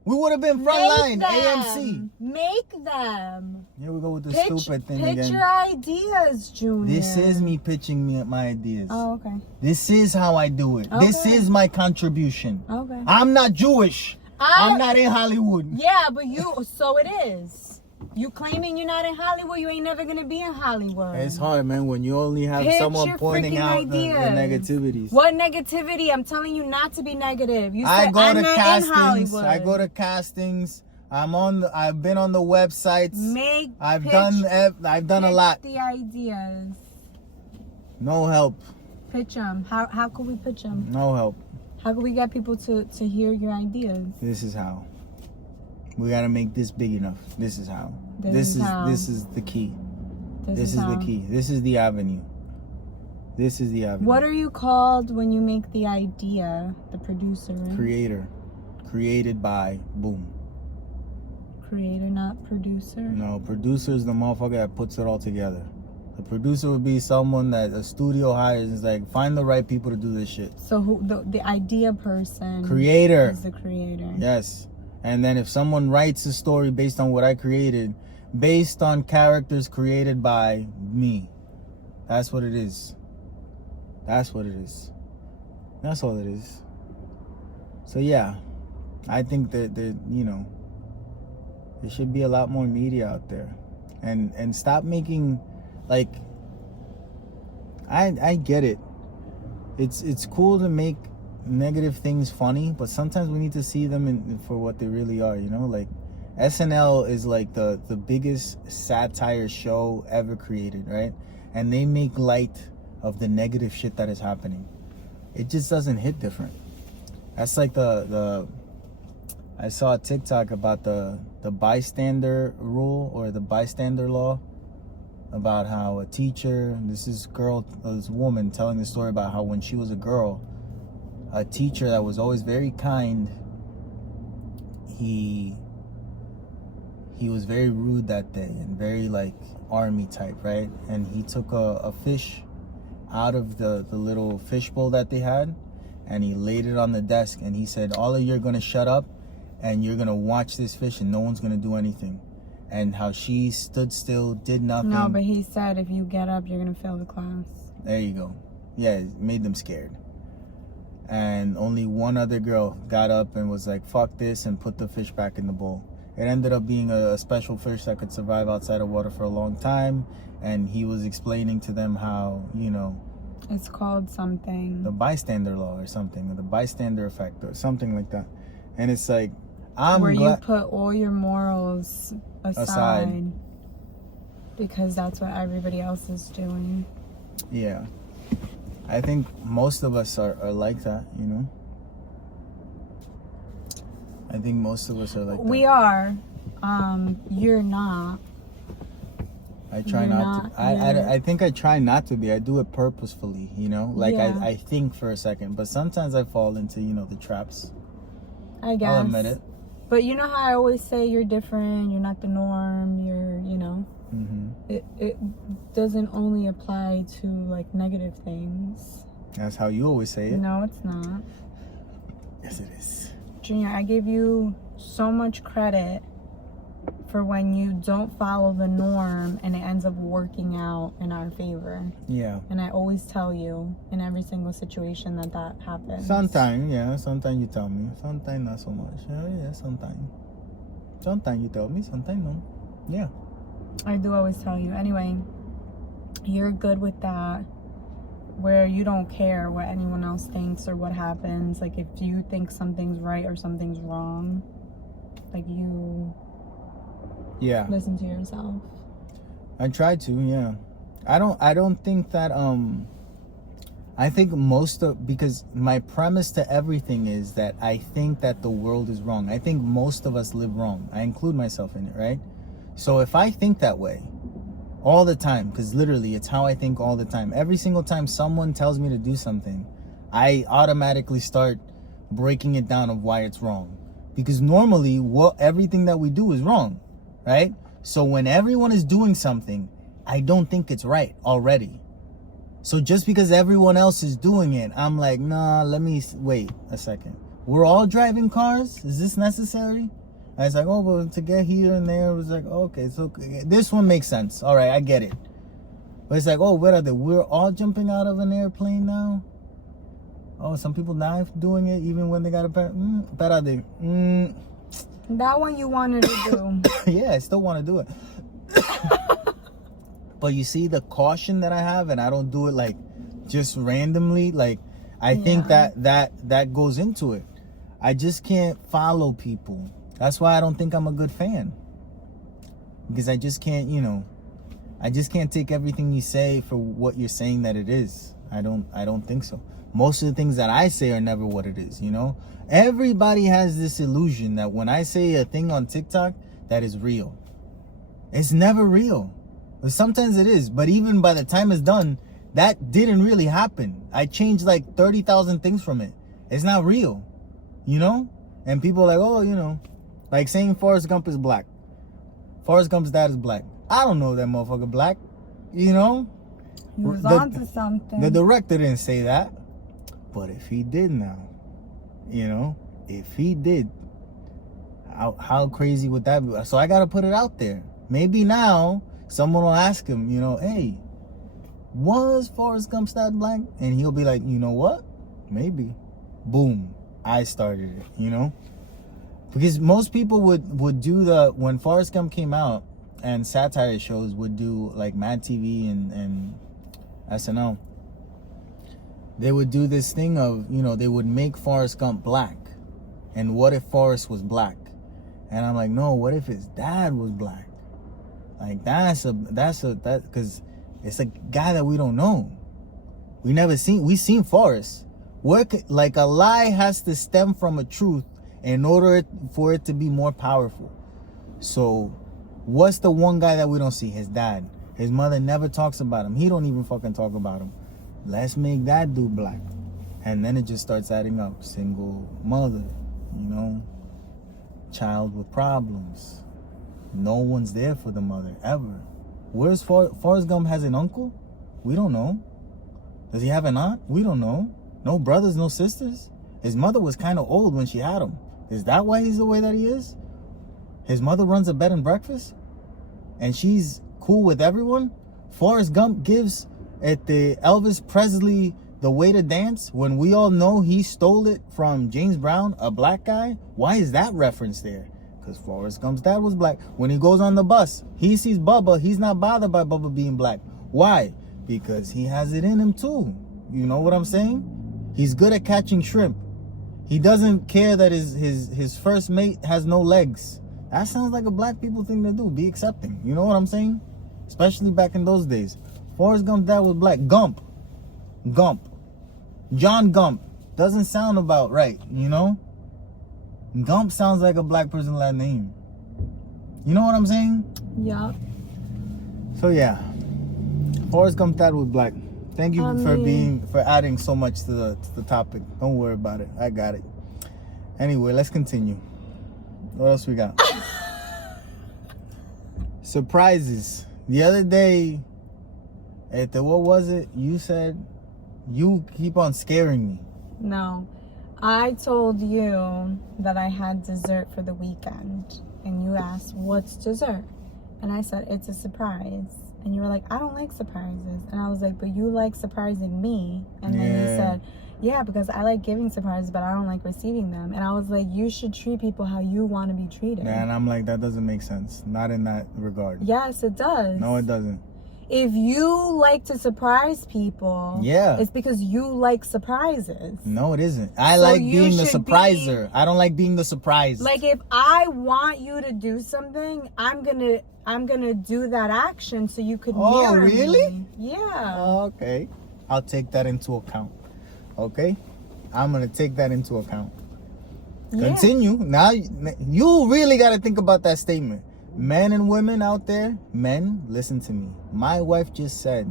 We would have been frontline, AMC. Make them. Here we go with the stupid thing again. Pitch your ideas, Junior. This is me pitching my ideas. Oh, okay. This is how I do it. Okay. This is my contribution. Okay. I'm not Jewish. I'm not in Hollywood. Yeah, but so it is. You claiming you're not in Hollywood, you ain't never gonna be in Hollywood. It's hard, man, when you only have someone pointing out the negativities. What negativity? I'm telling you not to be negative. You I said go I'm to not castings. in Hollywood. I go to castings. I've been on the websites. I've done a lot. The ideas. No help. Pitch them. How could we pitch them? No help. How could we get people to hear your ideas? This is how. We gotta make this big enough. This is how. This is the key. This is the key. This is the avenue. This is the avenue. What are you called when you make the idea? The producer, right? Creator. Created by boom. Creator, not producer? No, producer is the motherfucker that puts it all together. The producer would be someone that a studio hires and is like, find the right people to do this shit. So who the idea person creator is the creator. Yes. And then if someone writes a story based on what I created, based on characters created by me, that's what it is. That's what it is. That's all it is. So yeah, I think that you know, there should be a lot more media out there, and stop making, like, I get it. It's cool to make negative things funny, but sometimes we need to see them for what they really are, you know? Like, SNL is like the biggest satire show ever created, right? And they make light of the negative shit that is happening. It just doesn't hit different. That's like I saw a TikTok about the bystander rule, or the bystander law, about how a teacher, this woman telling the story about how when she was a girl, a teacher that was always very kind, he he was very rude that day and very like army type, right? And he took a fish out of the little fish bowl that they had, and he laid it on the desk, and he said, all of you are gonna shut up and you're gonna watch this fish and no one's gonna do anything. And how she stood still, did nothing. No, but he said if you get up, you're gonna fail the class. There you go. Yeah, it made them scared. And only one other girl got up and was like, fuck this, and put the fish back in the bowl. It ended up being a special fish that could survive outside of water for a long time. And he was explaining to them how, you know, it's called something. The bystander law or something, or the bystander effect or something like that. And it's like, where you put all your morals aside because that's what everybody else is doing. Yeah. I think most of us are like that, you know? I think most of us are like that. We are. You're not. I try not to. I think I try not to be. I do it purposefully, you know? Like, yeah. I think for a second. But sometimes I fall into, you know, the traps. I guess. I'll admit it. But you know how I always say you're different, you're not the norm, you're, you know? Mm-hmm. It doesn't only apply to, like, negative things. That's how you always say it. No, it's not. Yes, it is. Junior, I give you so much credit for when you don't follow the norm and it ends up working out in our favor. Yeah. And I always tell you in every single situation that happens. Sometimes, yeah. Sometimes you tell me. Sometimes not so much. Yeah, sometimes. Sometimes you tell me. Sometimes no. Yeah. I do always tell you. Anyway, you're good with that. Where you don't care what anyone else thinks or what happens. Like, if you think something's right or something's wrong, like, you listen to yourself. I try to, yeah. I don't think that I think because my premise to everything is that I think that the world is wrong. I think most of us live wrong. I include myself in it, right? So if I think that way all the time, because literally it's how I think all the time. Every single time someone tells me to do something, I automatically start breaking it down of why it's wrong. Because normally everything that we do is wrong, right? So when everyone is doing something, I don't think it's right already. So just because everyone else is doing it, I'm like, nah, wait a second. We're all driving cars? Is this necessary? I was like, oh, but to get here and there, it was like, okay, so this one makes sense. All right, I get it. But it's like, oh, what are they? We're all jumping out of an airplane now? Oh, some people die doing it even when they got a parade. That one you wanted to do. Yeah, I still want to do it. But you see the caution that I have, and I don't do it like just randomly. Like, I think that goes into it. I just can't follow people. That's why I don't think I'm a good fan. Because I just can't, I just can't take everything you say for what you're saying that it is. I don't think so. Most of the things that I say are never what it is, Everybody has this illusion that when I say a thing on TikTok, that is real. It's never real. Sometimes it is, but even by the time it's done, that didn't really happen. I changed like 30,000 things from it. It's not real, And people are like, oh, like saying Forrest Gump is black. Forrest Gump's dad is black. I don't know that motherfucker black, He was onto something. The director didn't say that. But if he did now, if he did, how crazy would that be? So I got to put it out there. Maybe now someone will ask him, hey, was Forrest Gump's dad black? And he'll be like, you know what? Maybe. Boom. I started it, Because most people would do when Forrest Gump came out, and satire shows would do like Mad TV and SNL. They would do this thing of, they would make Forrest Gump black. And what if Forrest was black? And I'm like, no, what if his dad was black? Like, because it's a guy that we don't know. We've seen Forrest. Like, a lie has to stem from a truth in order for it to be more powerful. So, what's the one guy that we don't see? His dad. His mother never talks about him. He don't even fucking talk about him. Let's make that dude black. And then it just starts adding up. Single mother, child with problems. No one's there for the mother, ever. Where's Forrest Gump has an uncle? We don't know. Does he have an aunt? We don't know. No brothers, no sisters. His mother was kind of old when she had him. Is that why he's the way that he is? His mother runs a bed and breakfast? And she's cool with everyone? Forrest Gump gives at the Elvis Presley the way to dance when we all know he stole it from James Brown, a black guy. Why is that reference there? Because Forrest Gump's dad was black. When he goes on the bus, he sees Bubba. He's not bothered by Bubba being black. Why? Because he has it in him too. You know what I'm saying? He's good at catching shrimp. He doesn't care that his first mate has no legs. That sounds like a black people thing to do. Be accepting. You know what I'm saying? Especially back in those days. Forrest Gump's dad was black. Gump. John Gump. Doesn't sound about right, you know? Gump sounds like a black person last name. You know what I'm saying? Yup. So yeah. Forrest Gump's dad was black. Thank you for adding so much to the topic. Don't worry about it. I got it. Anyway, let's continue. What else we got? Surprises. The other day, what was it? You said you keep on scaring me. No. I told you that I had dessert for the weekend. And you asked, what's dessert? And I said, it's a surprise. And you were like, I don't like surprises. And I was like, but you like surprising me. And then you said, yeah, because I like giving surprises, but I don't like receiving them. And I was like, you should treat people how you want to be treated. Yeah, and I'm like, that doesn't make sense. Not in that regard. Yes, it does. No, it doesn't. If you like to surprise people, it's because you like surprises. No, it isn't. I like being the surpriser. I don't like being the surprise. Like, if I want you to do something, I'm gonna do that action so you could mirror me. Really? Yeah. Okay. I'll take that into account. Okay? I'm gonna take that into account. Yeah. Continue. Now, you really got to think about that statement. Men and women out there, men, listen to me. My wife just said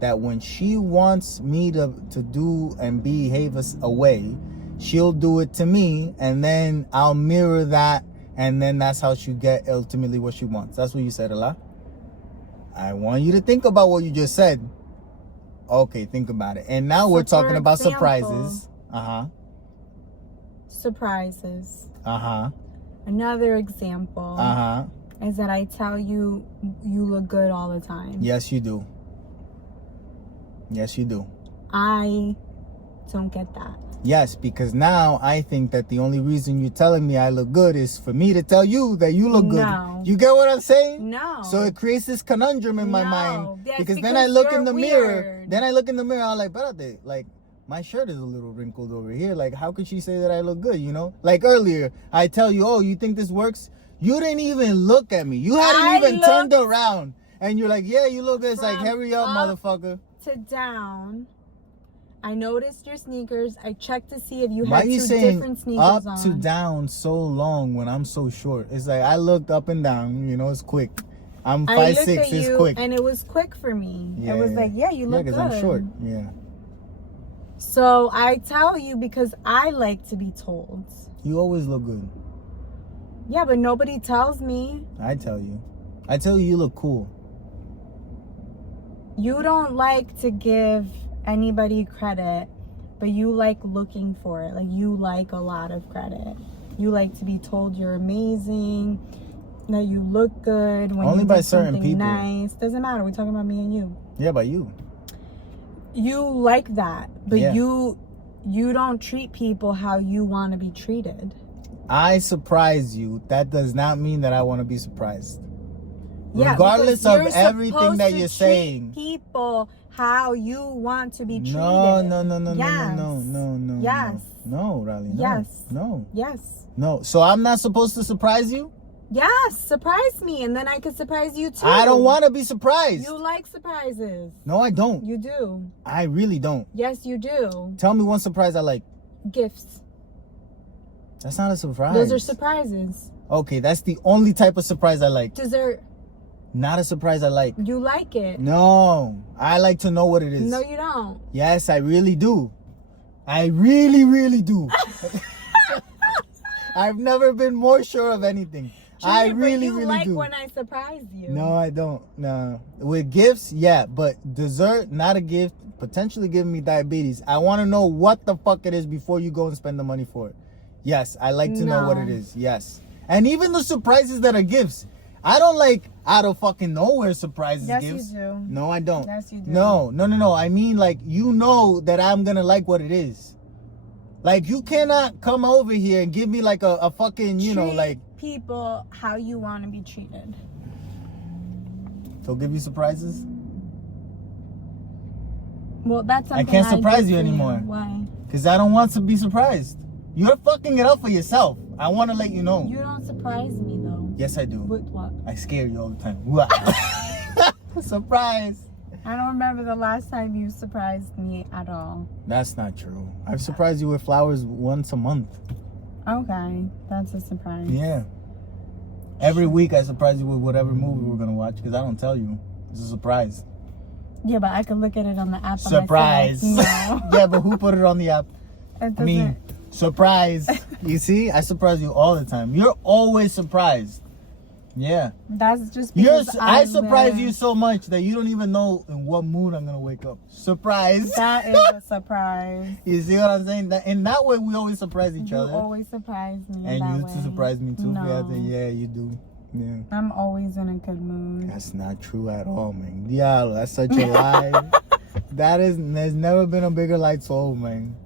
that when she wants me to do and behave a way, she'll do it to me, and then I'll mirror that, and then that's how she get ultimately what she wants. That's what you said, Allah. I want you to think about what you just said. Okay, think about it. And now we're talking about surprises. Surprises. Another example. Is that I tell you you look good all the time. Yes, you do. Yes, you do. I don't get that. Yes, because now I think that the only reason you're telling me I look good is for me to tell you that you look good. No. You get what I'm saying? No. So it creates this conundrum in my mind. Because then I look in the mirror. Then I look in the mirror, I'm like, brother, like, my shirt is a little wrinkled over here. Like, how could she say that I look good, you know? Like earlier, I tell you, oh, you think this works? You didn't even look at me. You hadn't even turned around. And you're like, yeah, you look good. It's like, hurry up, motherfucker. To down. I noticed your sneakers. I checked to see if you had two different sneakers on. Up to down so long when I'm so short? It's like I looked up and down. You know, it's quick. I'm 5'6". It's quick. And it was quick for me. Yeah, it was like, yeah, you look good. Yeah, because I'm short. Yeah. So I tell you because I like to be told. You always look good. Yeah, but nobody tells me. I tell you. I tell you look cool. You don't like to give anybody credit, but you like looking for it. Like, you like a lot of credit. You like to be told you're amazing, that you look good when only you by do certain something people. Nice. Doesn't matter. We're talking about me and you. Yeah, by you. You like that, but you don't treat people how you want to be treated. I surprise you. That does not mean that I want to be surprised. Yeah, regardless of everything that you're saying. People how you want to be treated. No. Yes. No, Riley. No. Yes. No. Yes. No. So I'm not supposed to surprise you? Yes, surprise me, and then I could surprise you too. I don't want to be surprised. You like surprises. No, I don't. You do. I really don't. Yes, you do. Tell me one surprise I like. Gifts. That's not a surprise. Those are surprises. Okay, that's the only type of surprise I like. Dessert. Not a surprise I like. You like it. No, I like to know what it is. No, you don't. Yes, I really do. I really, really do. I've never been more sure of anything. I But really, you really like do. when I surprise you. No, I don't. No. With gifts, yeah, but dessert, not a gift, potentially giving me diabetes. I want to know what the fuck it is before you go and spend the money for it. Yes, I like to know what it is. Yes. And even the surprises that are gifts. I don't like out of fucking nowhere surprises Yes, gifts. you do. No, I don't. Yes, you do. No. I mean, like, you know that I'm going to like what it is. Like, you cannot come over here and give me like a fucking, you know, like. People how you want to be treated. So give you surprises? Well, that's something I can't surprise do you for anymore. Why? Because I don't want to be surprised. You're fucking it up for yourself. I want to let you know. You don't surprise me though. Yes, I do. With what? I scare you all the time. Surprise. I don't remember the last time you surprised me at all. That's not true. I've surprised you with flowers once a month. Okay, that's a surprise. Yeah. Every week I surprise you with whatever movie we're going to watch because I don't tell you. It's a surprise. Yeah, but I can look at it on the app. Surprise. On my phone. No. Yeah, but who put it on the app? It I mean, doesn't- surprise. You see? I surprise you all the time. You're always surprised. Yeah. That's just You're, because I surprise wear- you so much that you don't even know in what mood I'm going to wake up. Surprise. That is a surprise. You see what I'm saying? That in that way, we always surprise each You other. always surprise me. And that you way. to surprise me too. No. Yeah, you do. Yeah. I'm always in a good mood. That's not true at all, man. Diablo, that's such a lie. There's never been a bigger lie told, man.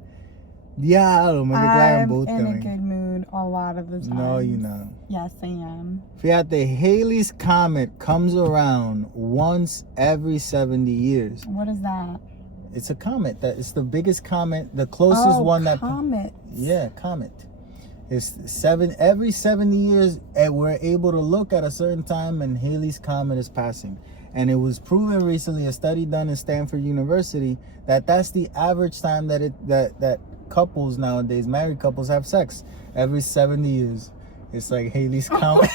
Diablo, me declaran I'm both in a man. good mood a lot of the time. No, you're not. Yes, I am. Fíjate, Halley's Comet comes around once every 70 years. What is that? It's a comet. It's the biggest comet, the closest one that... comet. Yeah, comet. It's every 70 years, and we're able to look at a certain time and Halley's Comet is passing. And it was proven recently, a study done in Stanford University, that that's the average time that couples nowadays, married couples, have sex. Every 70 years. It's like Halley's Comet.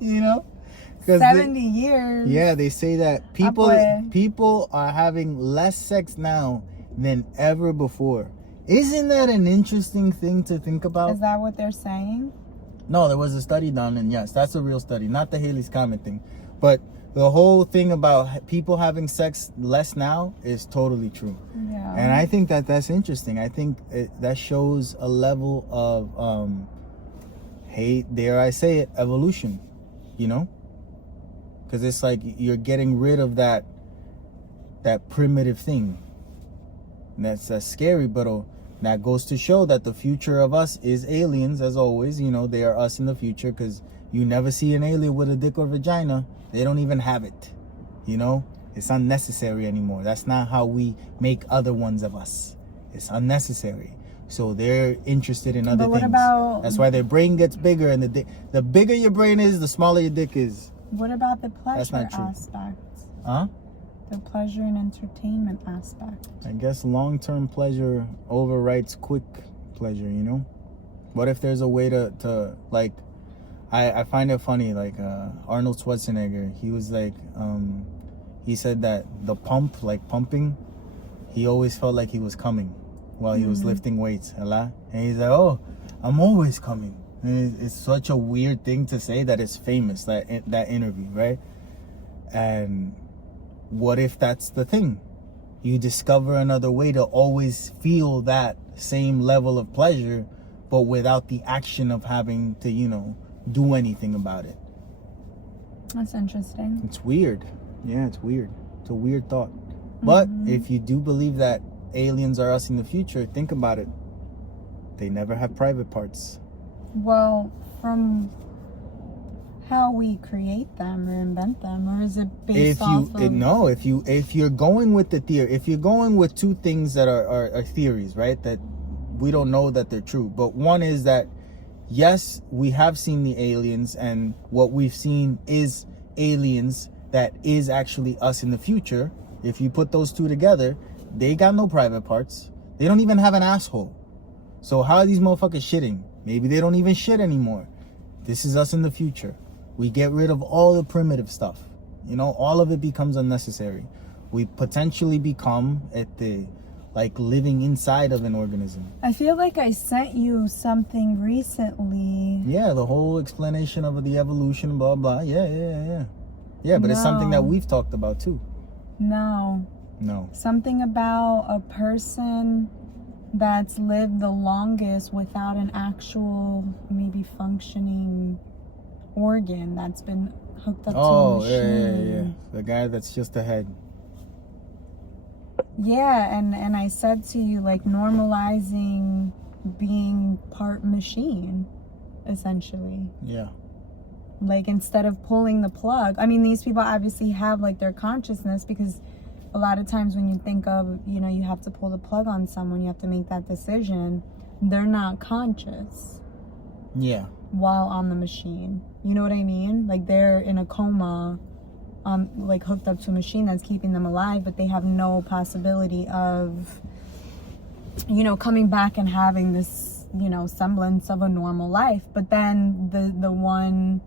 You know? 70 years. Yeah, they say that people are having less sex now than ever before. Isn't that an interesting thing to think about? Is that what they're saying? No, there was a study done, and yes, that's a real study, not the Halley's Comet thing. But the whole thing about people having sex less now is totally true. Yeah. And I think that's interesting. I think that shows a level of, dare I say it, evolution, you know? Because it's like you're getting rid of that primitive thing. And that's scary, but that goes to show that the future of us is aliens, as always. You know, they are us in the future, because you never see an alien with a dick or vagina. They don't even have it. You know, it's unnecessary anymore. That's not how we make other ones of us. It's unnecessary. So they're interested in other But what things. about- That's why their brain gets bigger, and the bigger your brain is, the smaller your dick is. What about the pleasure That's not true. aspect? Huh? The pleasure and entertainment aspect. I guess long-term pleasure overwrites quick pleasure, you know? What if there's a way to like, I find it funny, like Arnold Schwarzenegger, he was like, he said that the pump, like pumping, he always felt like he was coming while he was lifting weights, and he's like, oh, I'm always coming. And it's such a weird thing to say that it's famous, that interview, right? And what if that's the thing? You discover another way to always feel that same level of pleasure, but without the action of having to, you know, do anything about it. That's interesting. It's weird. Yeah, it's weird. It's a weird thought. But if you do believe that aliens are us in the future, think about it. They never have private parts. Well, from how we create them or invent them, or is it based off of... No, if you're going with the theory, if you're going with two things that are theories, right, that we don't know that they're true, but one is that yes, we have seen the aliens, and what we've seen is aliens that is actually us in the future. If you put those two together, they got no private parts. They don't even have an asshole. So how are these motherfuckers shitting? Maybe they don't even shit anymore. This is us in the future. We get rid of all the primitive stuff. You know, all of it becomes unnecessary. We potentially become like living inside of an organism. I feel like I sent you something recently. Yeah, the whole explanation of the evolution, blah blah. Yeah. But it's something that we've talked about too. No. Something about a person that's lived the longest without an actual, maybe functioning organ that's been hooked up to a machine. Yeah. The guy that's just a head. Yeah, and I said to you, like, normalizing being part machine, essentially. Yeah. Like, instead of pulling the plug. I mean, these people obviously have, like, their consciousness, because a lot of times when you think of, you know, you have to pull the plug on someone, you have to make that decision, they're not conscious. Yeah. While on the machine. You know what I mean? Like, they're in a coma, like, hooked up to a machine that's keeping them alive, but they have no possibility of, you know, coming back and having this, you know, semblance of a normal life. But then the one,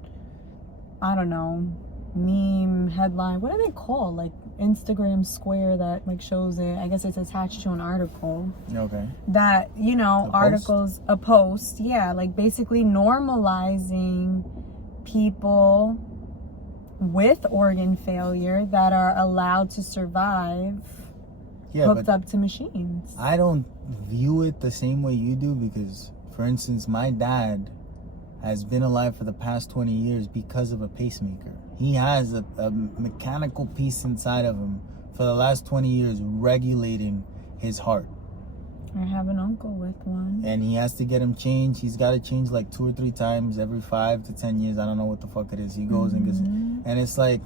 I don't know, meme headline, what are they called? Like, Instagram square that, like, shows it. I guess it's attached to an article. Okay. That, you know, a post, yeah, like, basically normalizing people with organ failure that are allowed to survive hooked up to machines. I don't view it the same way you do, because, for instance, my dad has been alive for the past 20 years because of a pacemaker. He has a mechanical piece inside of him for the last 20 years regulating his heart. I have an uncle with one. And he has to get him changed. He's got to change like 2 or 3 times every 5 to 10 years. I don't know what the fuck it is. He goes and gets... And it's like,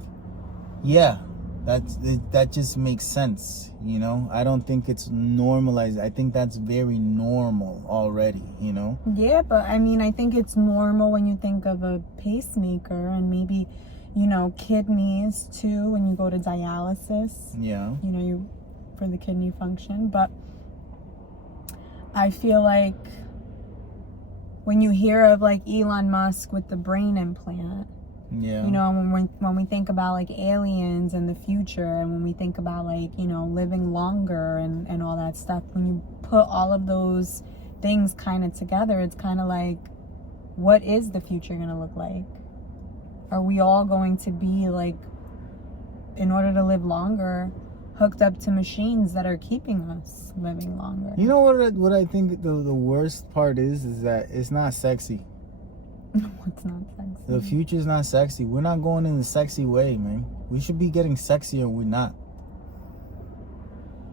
yeah, that just makes sense, you know? I don't think it's normalized. I think that's very normal already, you know? Yeah, but I mean, I think it's normal when you think of a pacemaker, and maybe, you know, kidneys too, when you go to dialysis. Yeah. You know, for the kidney function. But I feel like when you hear of, like, Elon Musk with the brain implant, yeah, you know, when we think about, like, aliens and the future, and when we think about, like, you know, living longer and all that stuff, when you put all of those things kind of together, it's kind of like, what is the future going to look like? Are we all going to be, like, in order to live longer, hooked up to machines that are keeping us living longer? You know what I think the worst part is that it's not sexy. What's not sexy? The future's not sexy. We're not going in the sexy way, man. We should be getting sexier. We're not.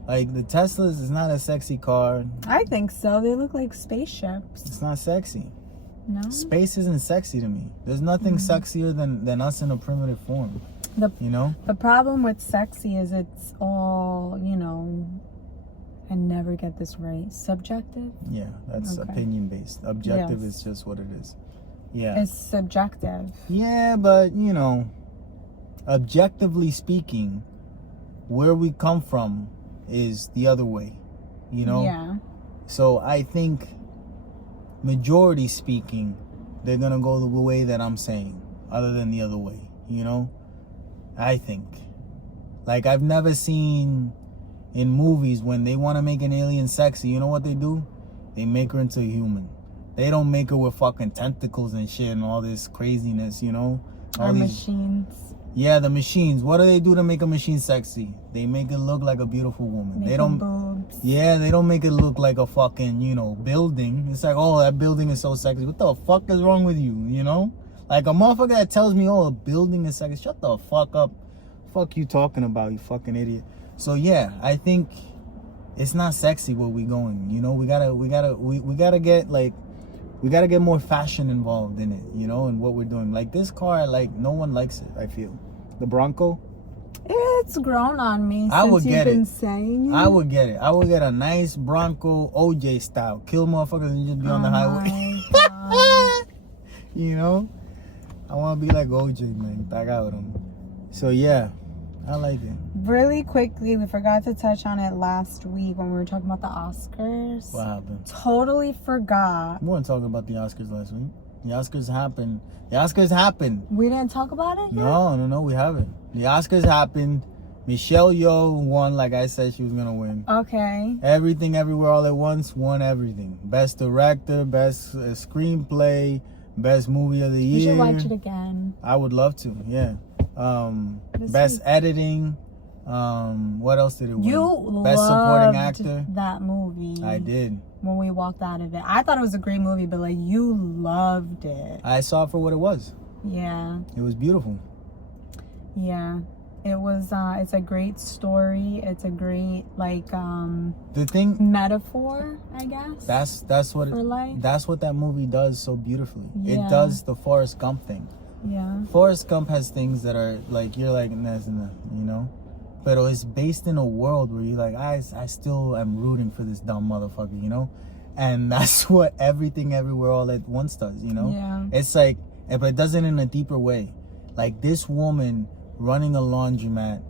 Like, the Teslas is not a sexy car. I think so. They look like spaceships. It's not sexy. No? Space isn't sexy to me. There's nothing sexier than us in a primitive form. You know? The problem with sexy is it's all, you know, I never get this right. Subjective? Yeah, that's opinion based. Objective is just what it is. Yeah. It's subjective. Yeah, but, you know, objectively speaking, where we come from is the other way, you know? Yeah. So I think, majority speaking, they're going to go the way that I'm saying, other than the other way, you know? I think. Like, I've never seen in movies when they want to make an alien sexy, you know what they do? They make her into a human. They don't make her with fucking tentacles and shit and all this craziness, you know? Or machines. Yeah, the machines. What do they do to make a machine sexy? They make it look like a beautiful woman. They don't. Boobs. Yeah, they don't make it look like a fucking, you know, building. It's like, oh, that building is so sexy. What the fuck is wrong with you? You know? Like, a motherfucker that tells me, oh, a building is sexy. Shut the fuck up. Fuck you talking about, you fucking idiot. So yeah, I think it's not sexy where we going. You know, we gotta get, like, we gotta get more fashion involved in it, you know, and what we're doing. Like, this car, like, no one likes it, I feel. The Bronco. It's grown on me I would since get you've been it. saying it. I would get it. I would get a nice Bronco OJ style. Kill motherfuckers and just be on the highway. You know? I want to be like OJ, man. Tag out with him. So, yeah. I like it. Really quickly, we forgot to touch on it last week when we were talking about the Oscars. What happened? Totally forgot. We weren't talking about the Oscars last week. The Oscars happened. The Oscars happened. We didn't talk about it yet? No, we haven't. The Oscars happened. Michelle Yeoh won, like I said she was gonna win. Okay. Everything, Everywhere, All at Once won everything. Best director, best screenplay, best movie of the year. You should watch it again. I would love to. Yeah. Best editing. What else did it win? You Best supporting actor. That movie. I did. When we walked out of it, I thought it was a great movie, but like you loved it. I saw it for what it was. Yeah. It was beautiful. Yeah. It was it's a great story. It's a great the thing metaphor, I guess. That's what for life. That's what that movie does so beautifully. Yeah. It does the Forrest Gump thing. Yeah. Forrest Gump has things that are like you're like nah, you know, but it's based in a world where you're like I still am rooting for this dumb motherfucker, you know, and that's what Everything Everywhere All at Once does, you know. Yeah. It's like, but it does it in a deeper way. Like this woman running a laundromat,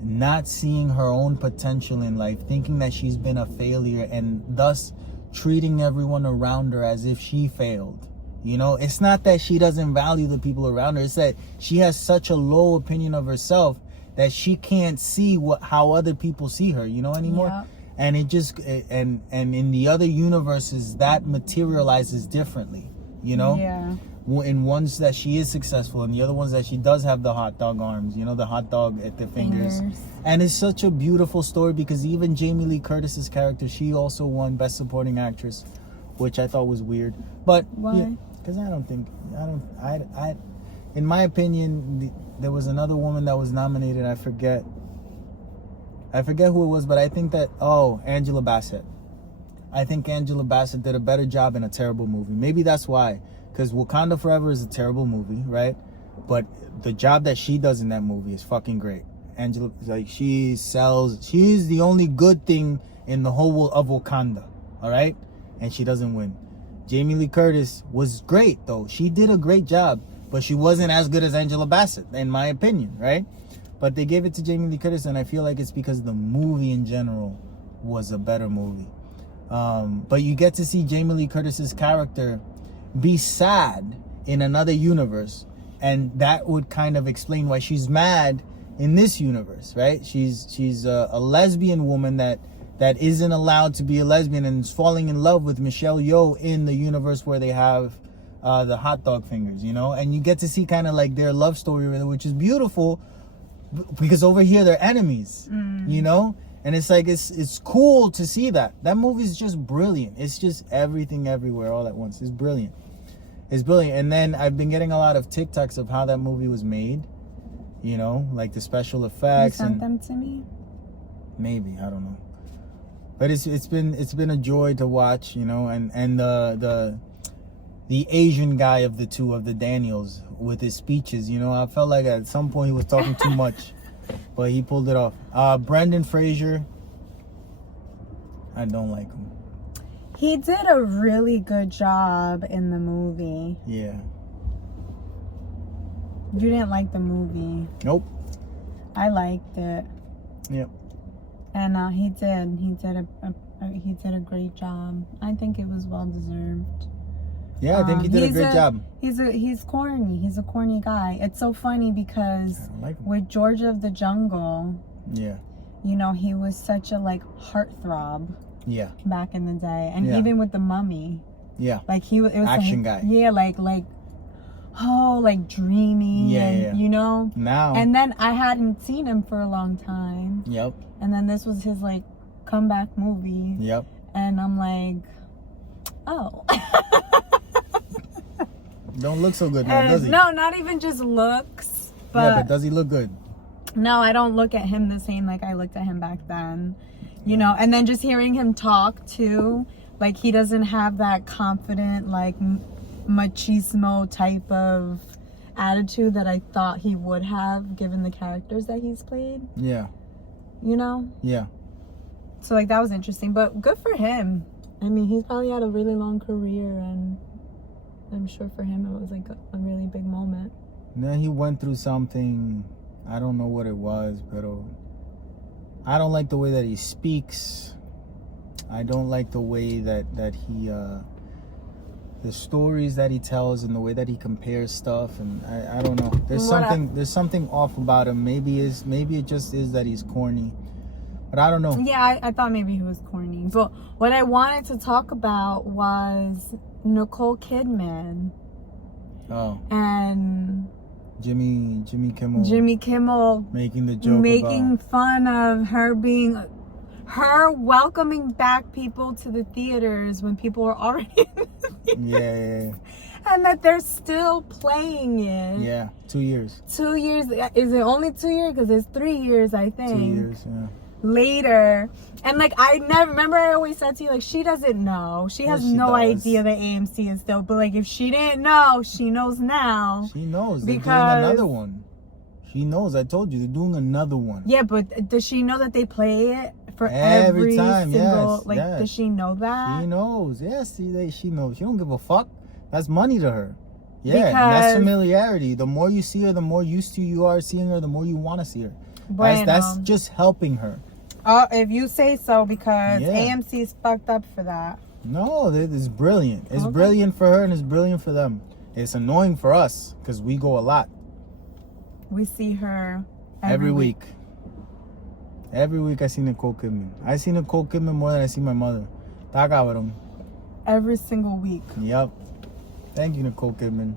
not seeing her own potential in life, thinking that she's been a failure and thus treating everyone around her as if she failed. You know, it's not that she doesn't value the people around her. It's that she has such a low opinion of herself that she can't see how other people see her, you know, anymore. Yeah. And it just, and in the other universes, that materializes differently, you know? Yeah. In ones that she is successful, and the other ones that she does have the hot dog arms, you know, the hot dog at the fingers. And it's such a beautiful story because even Jamie Lee Curtis's character, she also won Best Supporting Actress, which I thought was weird. But why? Because I in my opinion, there was another woman that was nominated. I forget who it was, but I think that Angela Bassett. I think Angela Bassett did a better job in a terrible movie. Maybe that's why. Because Wakanda Forever is a terrible movie, right? But the job that she does in that movie is fucking great. Angela, like, she's the only good thing in the whole of Wakanda, all right? And she doesn't win. Jamie Lee Curtis was great, though. She did a great job, but she wasn't as good as Angela Bassett, in my opinion, right? But they gave it to Jamie Lee Curtis, and I feel like it's because the movie in general was a better movie. But you get to see Jamie Lee Curtis's character be sad in another universe, and that would kind of explain why she's mad in this universe, right? She's a lesbian woman that isn't allowed to be a lesbian and is falling in love with Michelle Yeoh in the universe where they have the hot dog fingers, you know, and you get to see kind of like their love story, which is beautiful because over here they're enemies, you know. And it's like it's cool to see that movie is just brilliant. It's just Everything Everywhere All at Once. It's brilliant. It's brilliant. And then I've been getting a lot of TikToks of how that movie was made. You know, like the special effects. You sent them to me? Maybe, I don't know. But it's been a joy to watch. You know, and the Asian guy of the two, of the Daniels, with his speeches. You know, I felt like at some point he was talking too much. But he pulled it off. Brendan Fraser, I don't like him. He did a really good job in the movie. Yeah. You didn't like the movie. Nope. I liked it. Yep. And he did a great job. I think it was well deserved. Yeah, I think he did a great job. He's corny. He's a corny guy. It's so funny because with George of the Jungle, yeah, you know, he was such a like heartthrob. Yeah. Back in the day, and even with the Mummy. Yeah. Like it was action like, guy. Yeah, like dreamy. Yeah, and, you know. Now. And then I hadn't seen him for a long time. Yep. And then this was his like comeback movie. Yep. And I'm like, oh. Don't look so good now, does he? No, not even just looks. But does he look good? No, I don't look at him the same like I looked at him back then. You know, and then just hearing him talk too, like he doesn't have that confident, like machismo type of attitude that I thought he would have given the characters that he's played. Yeah. You know? Yeah. So like that was interesting, but good for him. I mean, he's probably had a really long career, and I'm sure for him it was like a really big moment. Then he went through something, I don't know what it was, but I don't like the way that he speaks. I don't like the way that he the stories that he tells and the way that he compares stuff, and I don't know. There's something off about him. Maybe it just is that he's corny, but I don't know. Yeah, I thought maybe he was corny. But what I wanted to talk about was Nicole Kidman. Oh. And Jimmy Kimmel. Jimmy Kimmel making the joke making fun of her welcoming back people to the theaters when people were already in the theaters. Yeah. And that they're still playing it. Yeah, 2 years. 2 years. Is it only 2 years? Because it's 3 years, I think. 2 years, yeah. Later. And like, I always said to you, like, she doesn't know. She has no idea that AMC is still. But like, if she didn't know, she knows now. She knows. They're doing another one. She knows. I told you, they're doing another one. Yeah, but does she know that they play it for every time? Single, yes. Like, yes. Does she know that? She knows. Yes, she knows. She don't give a fuck. That's money to her. Yeah, that's familiarity. The more you see her, the more used to you are seeing her, the more you want to see her. That's just helping her. Oh, if you say so, because AMC is fucked up for that. No, it's brilliant. It's brilliant for her and it's brilliant for them. It's annoying for us because we go a lot. We see her every week. Every week I see Nicole Kidman. I see Nicole Kidman more than I see my mother. Every single week. Yep. Thank you, Nicole Kidman,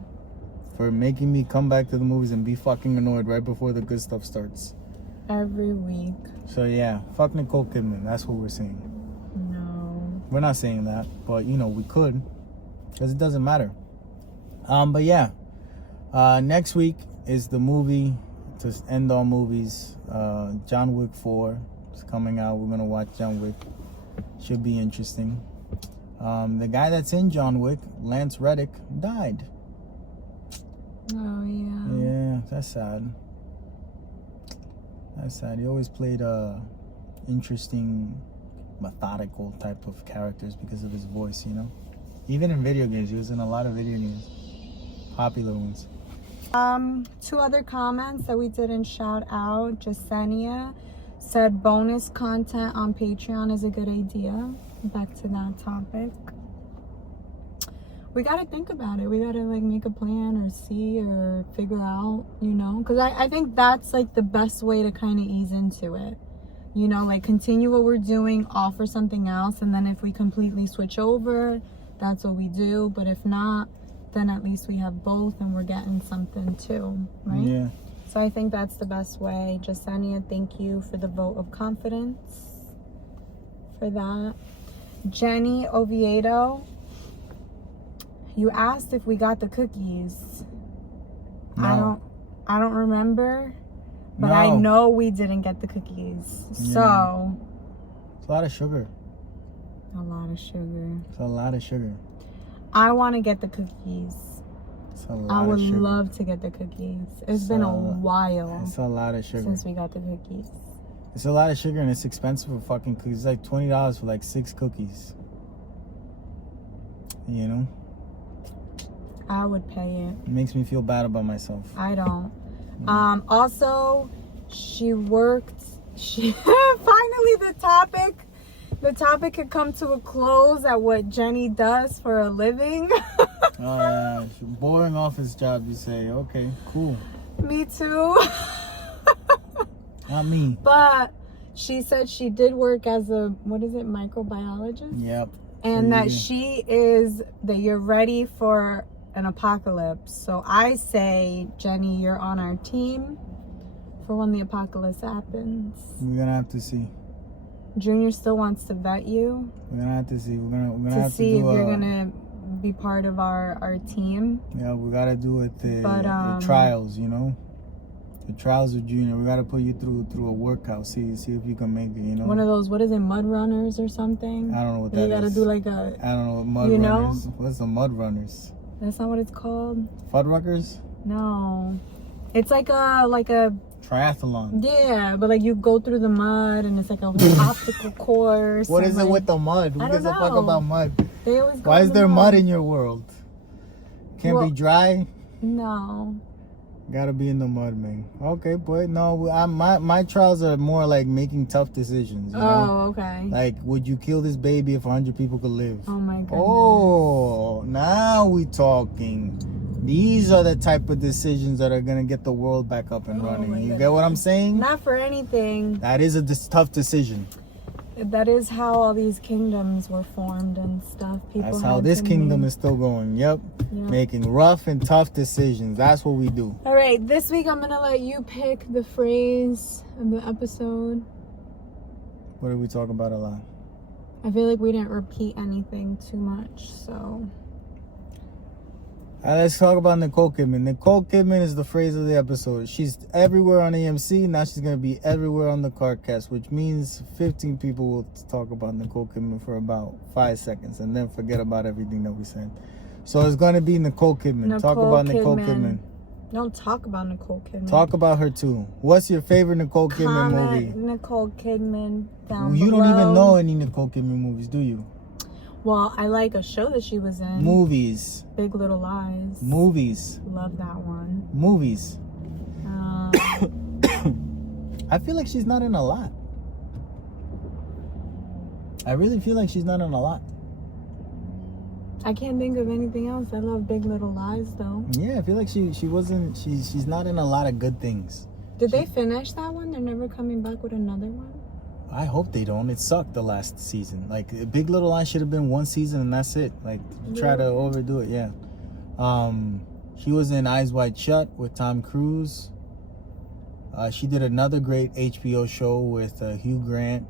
for making me come back to the movies and be fucking annoyed right before the good stuff starts. Every week. So yeah, fuck Nicole Kidman. That's what we're saying. No. We're not saying that, but you know, we could. Because it doesn't matter. But yeah. Next week is the movie to end all movies. John Wick 4 is coming out. We're gonna watch John Wick. Should be interesting. The guy that's in John Wick, Lance Reddick, died. Oh yeah. Yeah, that's sad. That's sad. He always played interesting, methodical type of characters because of his voice, you know? Even in video games, he was in a lot of video games. Popular ones. 2 other comments that we didn't shout out. Jasenia said bonus content on Patreon is a good idea. Back to that topic. We gotta think about it. We gotta like make a plan or see or figure out, you know, because I think that's like the best way to kind of ease into it, you know, like continue what we're doing, offer something else, and then if we completely switch over, that's what we do. But if not, then at least we have both and we're getting something too, right? Yeah. So I think that's the best way. Jasenia, thank you for the vote of confidence for that. Jenny Oviedo, you asked if we got the cookies. No. I don't remember, but no. I know we didn't get the cookies. Yeah. So it's a lot of sugar. A lot of sugar. It's a lot of sugar. I want to get the cookies. It's a lot I would of sugar. love to get the cookies. It's been a while. It's a lot of sugar. Since we got the cookies. It's a lot of sugar and it's expensive for fucking cookies. It's like $20 for like 6 cookies. You know? I would pay it. It makes me feel bad about myself. I don't. Also, finally the topic had come to a close at what Jenny does for a living. Oh yeah, boring office job, you say. Okay, cool. Me too. Not me. But she said she did work as a, microbiologist? Yep. And that you're ready for an apocalypse. So I say, Jenny, you're on our team for when the apocalypse happens. We're gonna have to see. Junior still wants to vet you. We're gonna have to see. We're gonna have to see do if you're gonna be part of our team. Yeah, we gotta do it the trials, you know. The trials of Junior. We gotta put you through a workout. See if you can make it, you know. One of those, what is it, mud runners or something? I don't know what that is. You gotta do like a, I don't know what mud runners. What's the mud runners? That's not what it's called. Fuddruckers? No. It's like a triathlon. Yeah, but like you go through the mud and it's like a whole obstacle course. What is it with the mud? Who gives a fuck about mud? They always go Why is there mud in your world? Can't be dry? No. Gotta be in the mud, man. Okay, boy. No, my trials are more like making tough decisions. You know? Okay. Like, would you kill this baby if 100 people could live? Oh my goodness. Oh, now we talking. These are the type of decisions that are gonna get the world back up and running. You get what I'm saying? Not for anything. That is a tough decision. That is how all these kingdoms were formed and stuff. That's how this kingdom is still going. Yep. Making rough and tough decisions. That's what we do. All right. This week I'm gonna let you pick the phrase of the episode. What did we talk about a lot? I feel like we didn't repeat anything too much, so. Let's talk about Nicole Kidman. Nicole Kidman is the phrase of the episode. She's everywhere on AMC. Now she's going to be everywhere on the CarCast, which means 15 people will talk about Nicole Kidman for about 5 seconds and then forget about everything that we said. So it's going to be Nicole Kidman. Talk about Nicole Kidman. Don't talk about Nicole Kidman. Talk about her too. What's your favorite Nicole Kidman movie? Nicole Kidman down You below. don't even know any Nicole Kidman movies, do you? Well, I like a show that she was in. Movies. Big Little Lies. Movies. Love that one. Movies. I feel like she's not in a lot. I really feel like she's not in a lot. I can't think of anything else. I love Big Little Lies though. Yeah, I feel like she's not in a lot of good things. Did they finish that one? They're never coming back with another one? I hope they don't. It sucked the last season. Like, Big Little Lies should have been one season and that's it. Like, try to overdo it, yeah. She was in Eyes Wide Shut with Tom Cruise. She did another great HBO show with Hugh Grant,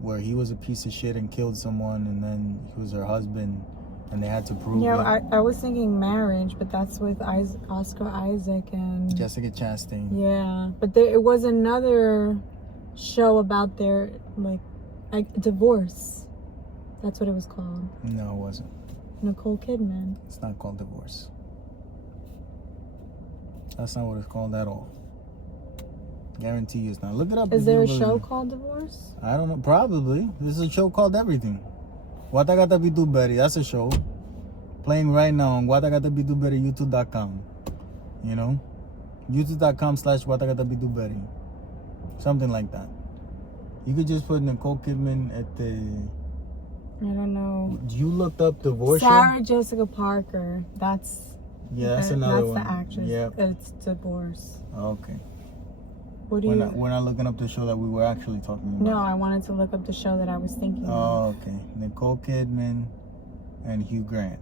where he was a piece of shit and killed someone, and then he was her husband, and they had to prove it. I was thinking Marriage, but that's with Oscar Isaac and Jessica Chastain. Yeah, but it was another show about their like divorce. That's what it was called. No, it wasn't. Nicole Kidman. It's not called Divorce. That's not what it's called at all. Guarantee you it's not. Look it up. Is there a show called Divorce? I don't know. Probably. There's a show called Everything. Watagata Bituberi. That's a show. Playing right now on Watagata Bituberi, YouTube.com. You know? YouTube.com/Watagata Bituberi. Something like that. You could just put Nicole Kidman at the... I don't know. You looked up Divorce? Sarah Jessica Parker. That's another one. That's the actress. Yeah. It's Divorce. Okay. What do We're not looking up the show that we were actually talking about. No, I wanted to look up the show that I was thinking of. Oh, okay. Nicole Kidman and Hugh Grant.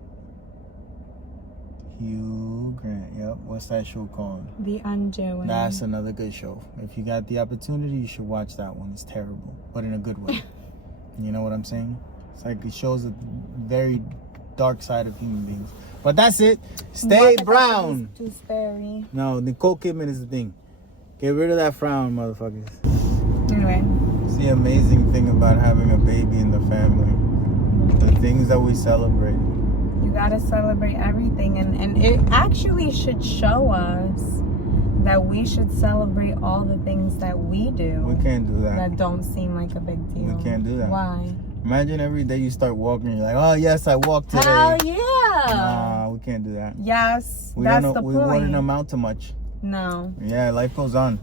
Hugh Grant, yep. What's that show called? The Undoing. That's another good show. If you got the opportunity, you should watch that one. It's terrible, but in a good way. You know what I'm saying? It's like it shows a very dark side of human beings. But that's it. Stay brown. Too sparey. No, Nicole Kidman is the thing. Get rid of that frown, motherfuckers. Anyway. It's the amazing thing about having a baby in the family. The things that we celebrate. You gotta celebrate everything, and it actually should show us that we should celebrate all the things that we do. We can't do that. That don't seem like a big deal. We can't do that. Why? Imagine every day you start walking, you're like, oh yes, I walked today. Hell yeah! Nah, we can't do that. Yes, We that's the point. We wouldn't amount to much. No. Yeah, life goes on.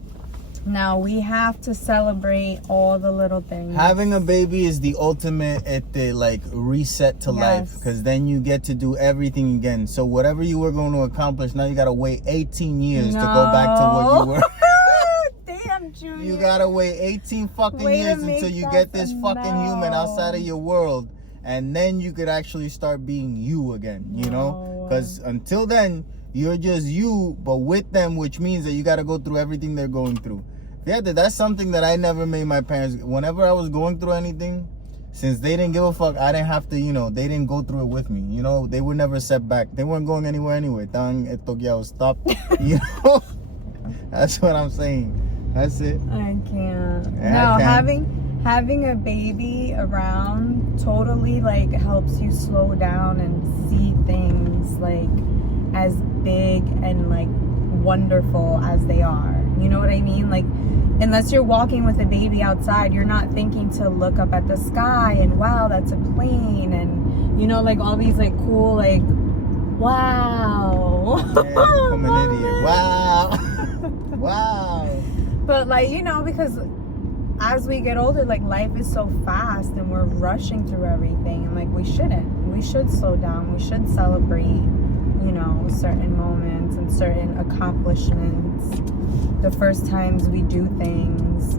No, we have to celebrate all the little things. Having a baby is the ultimate at the reset to life, because then you get to do everything again. So whatever you were going to accomplish, now you got to wait 18 years to go back to what you were. Damn, Junior. You got to wait 18 fucking years until you get this fucking human outside of your world. And then you could actually start being you again, you know? Because until then, you're just you, but with them, which means that you got to go through everything they're going through. Yeah, that's something that I never made my parents. Whenever I was going through anything, since they didn't give a fuck, I didn't have to, they didn't go through it with me. They were never set back. They weren't going anywhere anyway. Stop. That's what I'm saying. That's it. I can't. Yeah, Having a baby around totally helps you slow down and see things as big and wonderful as they are. You know what I mean? Unless you're walking with a baby outside, you're not thinking to look up at the sky and wow, that's a plane, and all these cool Wow. Yeah, become an idiot. Wow. Wow. But like, you know, because as we get older, like life is so fast and we're rushing through everything, and like we shouldn't. We should slow down. We should celebrate, you know, certain moments and certain accomplishments. The first times we do things,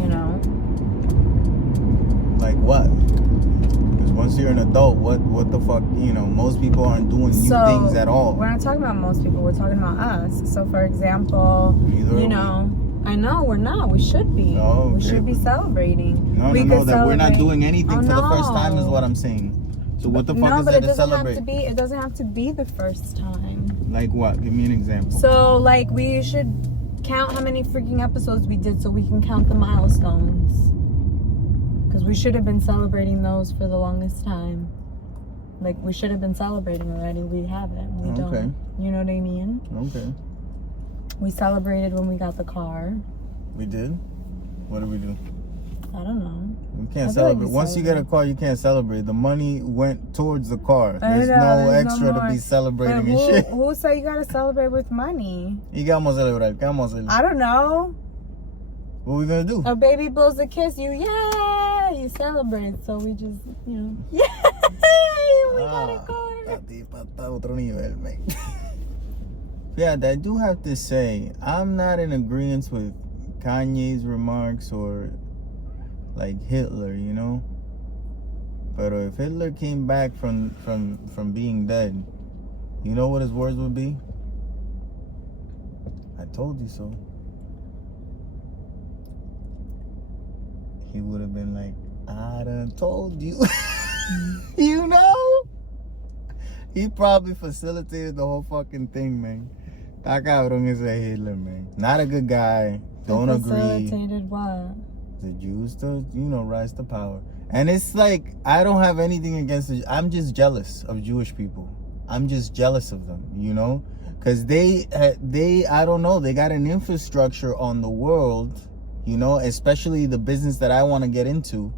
you know. Like what? Because once you're an adult, what the fuck, you know, most people aren't doing new things at all. We're not talking about most people, we're talking about us. So for example, you know, I know we're not. We should be. Oh, okay. We should be celebrating. No, that we're not doing anything for the first time is what I'm saying. So what the fuck is there to celebrate? It doesn't have to be the first time. Like what? Give me an example. So like we should count how many freaking episodes we did so we can count the milestones. Because we should have been celebrating those for the longest time. Like we should have been celebrating already. We haven't. We don't. You know what I mean? Okay. We celebrated when we got the car. We did? What did we do? I don't know. You can't celebrate. Like once you get a car, you can't celebrate. The money went towards the car. There's no extra to be celebrating and shit. Who said you gotta celebrate with money? ¿Y qué vamos a celebrar? ¿Qué vamos a celebrar? I don't know. What are we gonna do? A baby blows a kiss, you you celebrate. So we just, you know, we got a car. Otro nivel, man. Yeah, I do have to say, I'm not in agreement with Kanye's remarks or like Hitler, you know. But if Hitler came back from being dead, you know what his words would be? I told you so. He would have been like, I done told you. You know? He probably facilitated the whole fucking thing, man. That cabrón is a Hitler, man. Not a good guy. Don't agree. Facilitated what? The Jews to, you know, rise to power. And it's like, I don't have anything against it. I'm just jealous of Jewish people. I'm just jealous of them, you know? Because they, I don't know, they got an infrastructure on the world, you know, especially the business that I want to get into.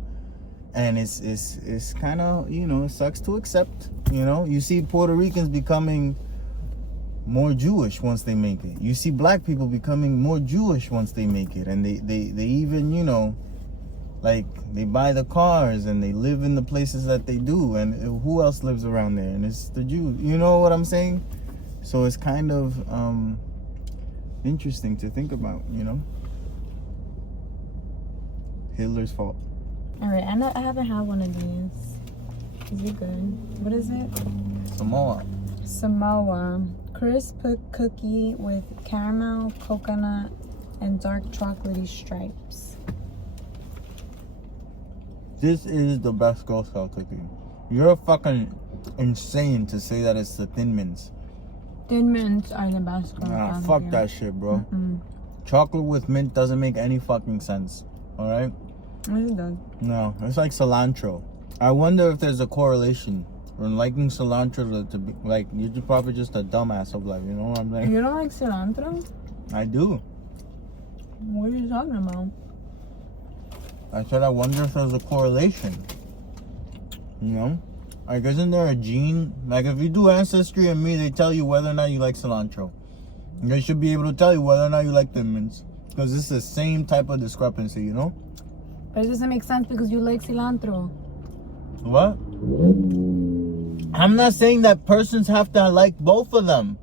And it's kind of, you know, it sucks to accept, you know? You see Puerto Ricans becoming more Jewish once they make it. You see black people becoming more Jewish once they make it. And they even, you know, like they buy the cars and they live in the places that they do. And who else lives around there? And it's the Jews. You know what I'm saying? So it's kind of interesting to think about, you know? Hitler's fault. All right, I haven't had one of these. Is it good? What is it? Samoa. Crisp cookie with caramel, coconut, and dark chocolatey stripes. This is the best Girl Scout cookie. You're fucking insane to say that it's the Thin Mints. Thin Mints are the best Girl Nah, Scout fuck cookie. that shit, bro. Chocolate with mint doesn't make any fucking sense. Alright? Yes, it does. No, it's like cilantro. I wonder if there's a correlation from liking cilantro to be like, you're probably just a dumbass of life, you know what I'm saying? You don't like cilantro? I do. What are you talking about? I said I wonder if there's a correlation. You know? Like, isn't there a gene? Like, if you do Ancestry and Me, they tell you whether or not you like cilantro. They should be able to tell you whether or not you like Thin Mints. Because it's the same type of discrepancy, you know? But it doesn't make sense because you like cilantro. What? I'm not saying that persons have to like both of them.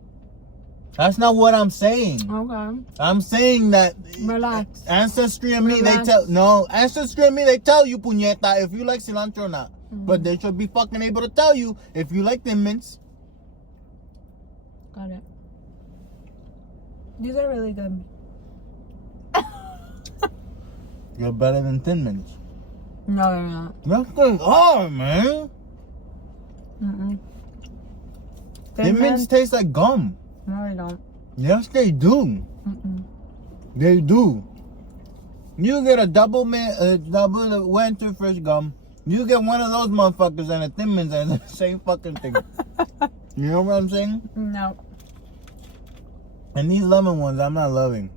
That's not what I'm saying. Okay. I'm saying that Relax. Ancestry and Me, Relax. Ancestry and Me, they tell you, puñeta, if you like cilantro or not. But they should be fucking able to tell you if you like Thin Mints. Got it. These are really good. You're better than Thin Mints. No, they're not. Yes, they are, man. Thin Mints taste like gum. No, they don't. Yes, they do. They do. You get a double winter fresh gum. You get one of those motherfuckers and a Thin Mints and it's the same fucking thing. You know what I'm saying? No. And these lemon ones, I'm not loving.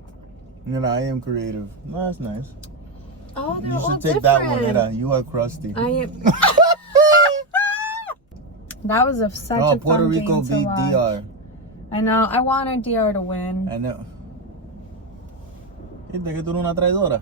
You know, I am creative. No, that's nice. Oh, they're You all should take different. that one, Eda. You are crusty. I am. That was such a Puerto fun Rico game to beat watch. DR. I know. I wanted DR to win. I know. Viste que tú eres una traidora.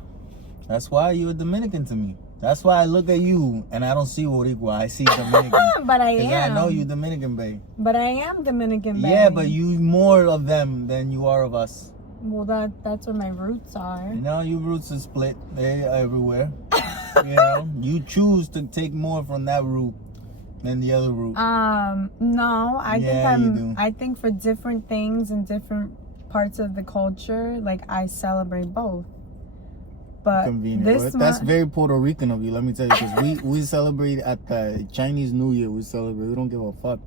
That's why you're Dominican to me. That's why I look at you and I don't see Boricua. I see Dominican. But I Because am. I know you Dominican, babe. But I am Dominican, babe. Yeah, but you more of them than you are of us. Well, that's where my roots are. You know, your roots are split. They're everywhere. You know, you choose to take more from that root than the other root. No, You do. I think for different things and different parts of the culture, like I celebrate both. But Convenient. That's very Puerto Rican of you, let me tell you, because we celebrate at the Chinese New Year. We celebrate. We don't give a fuck.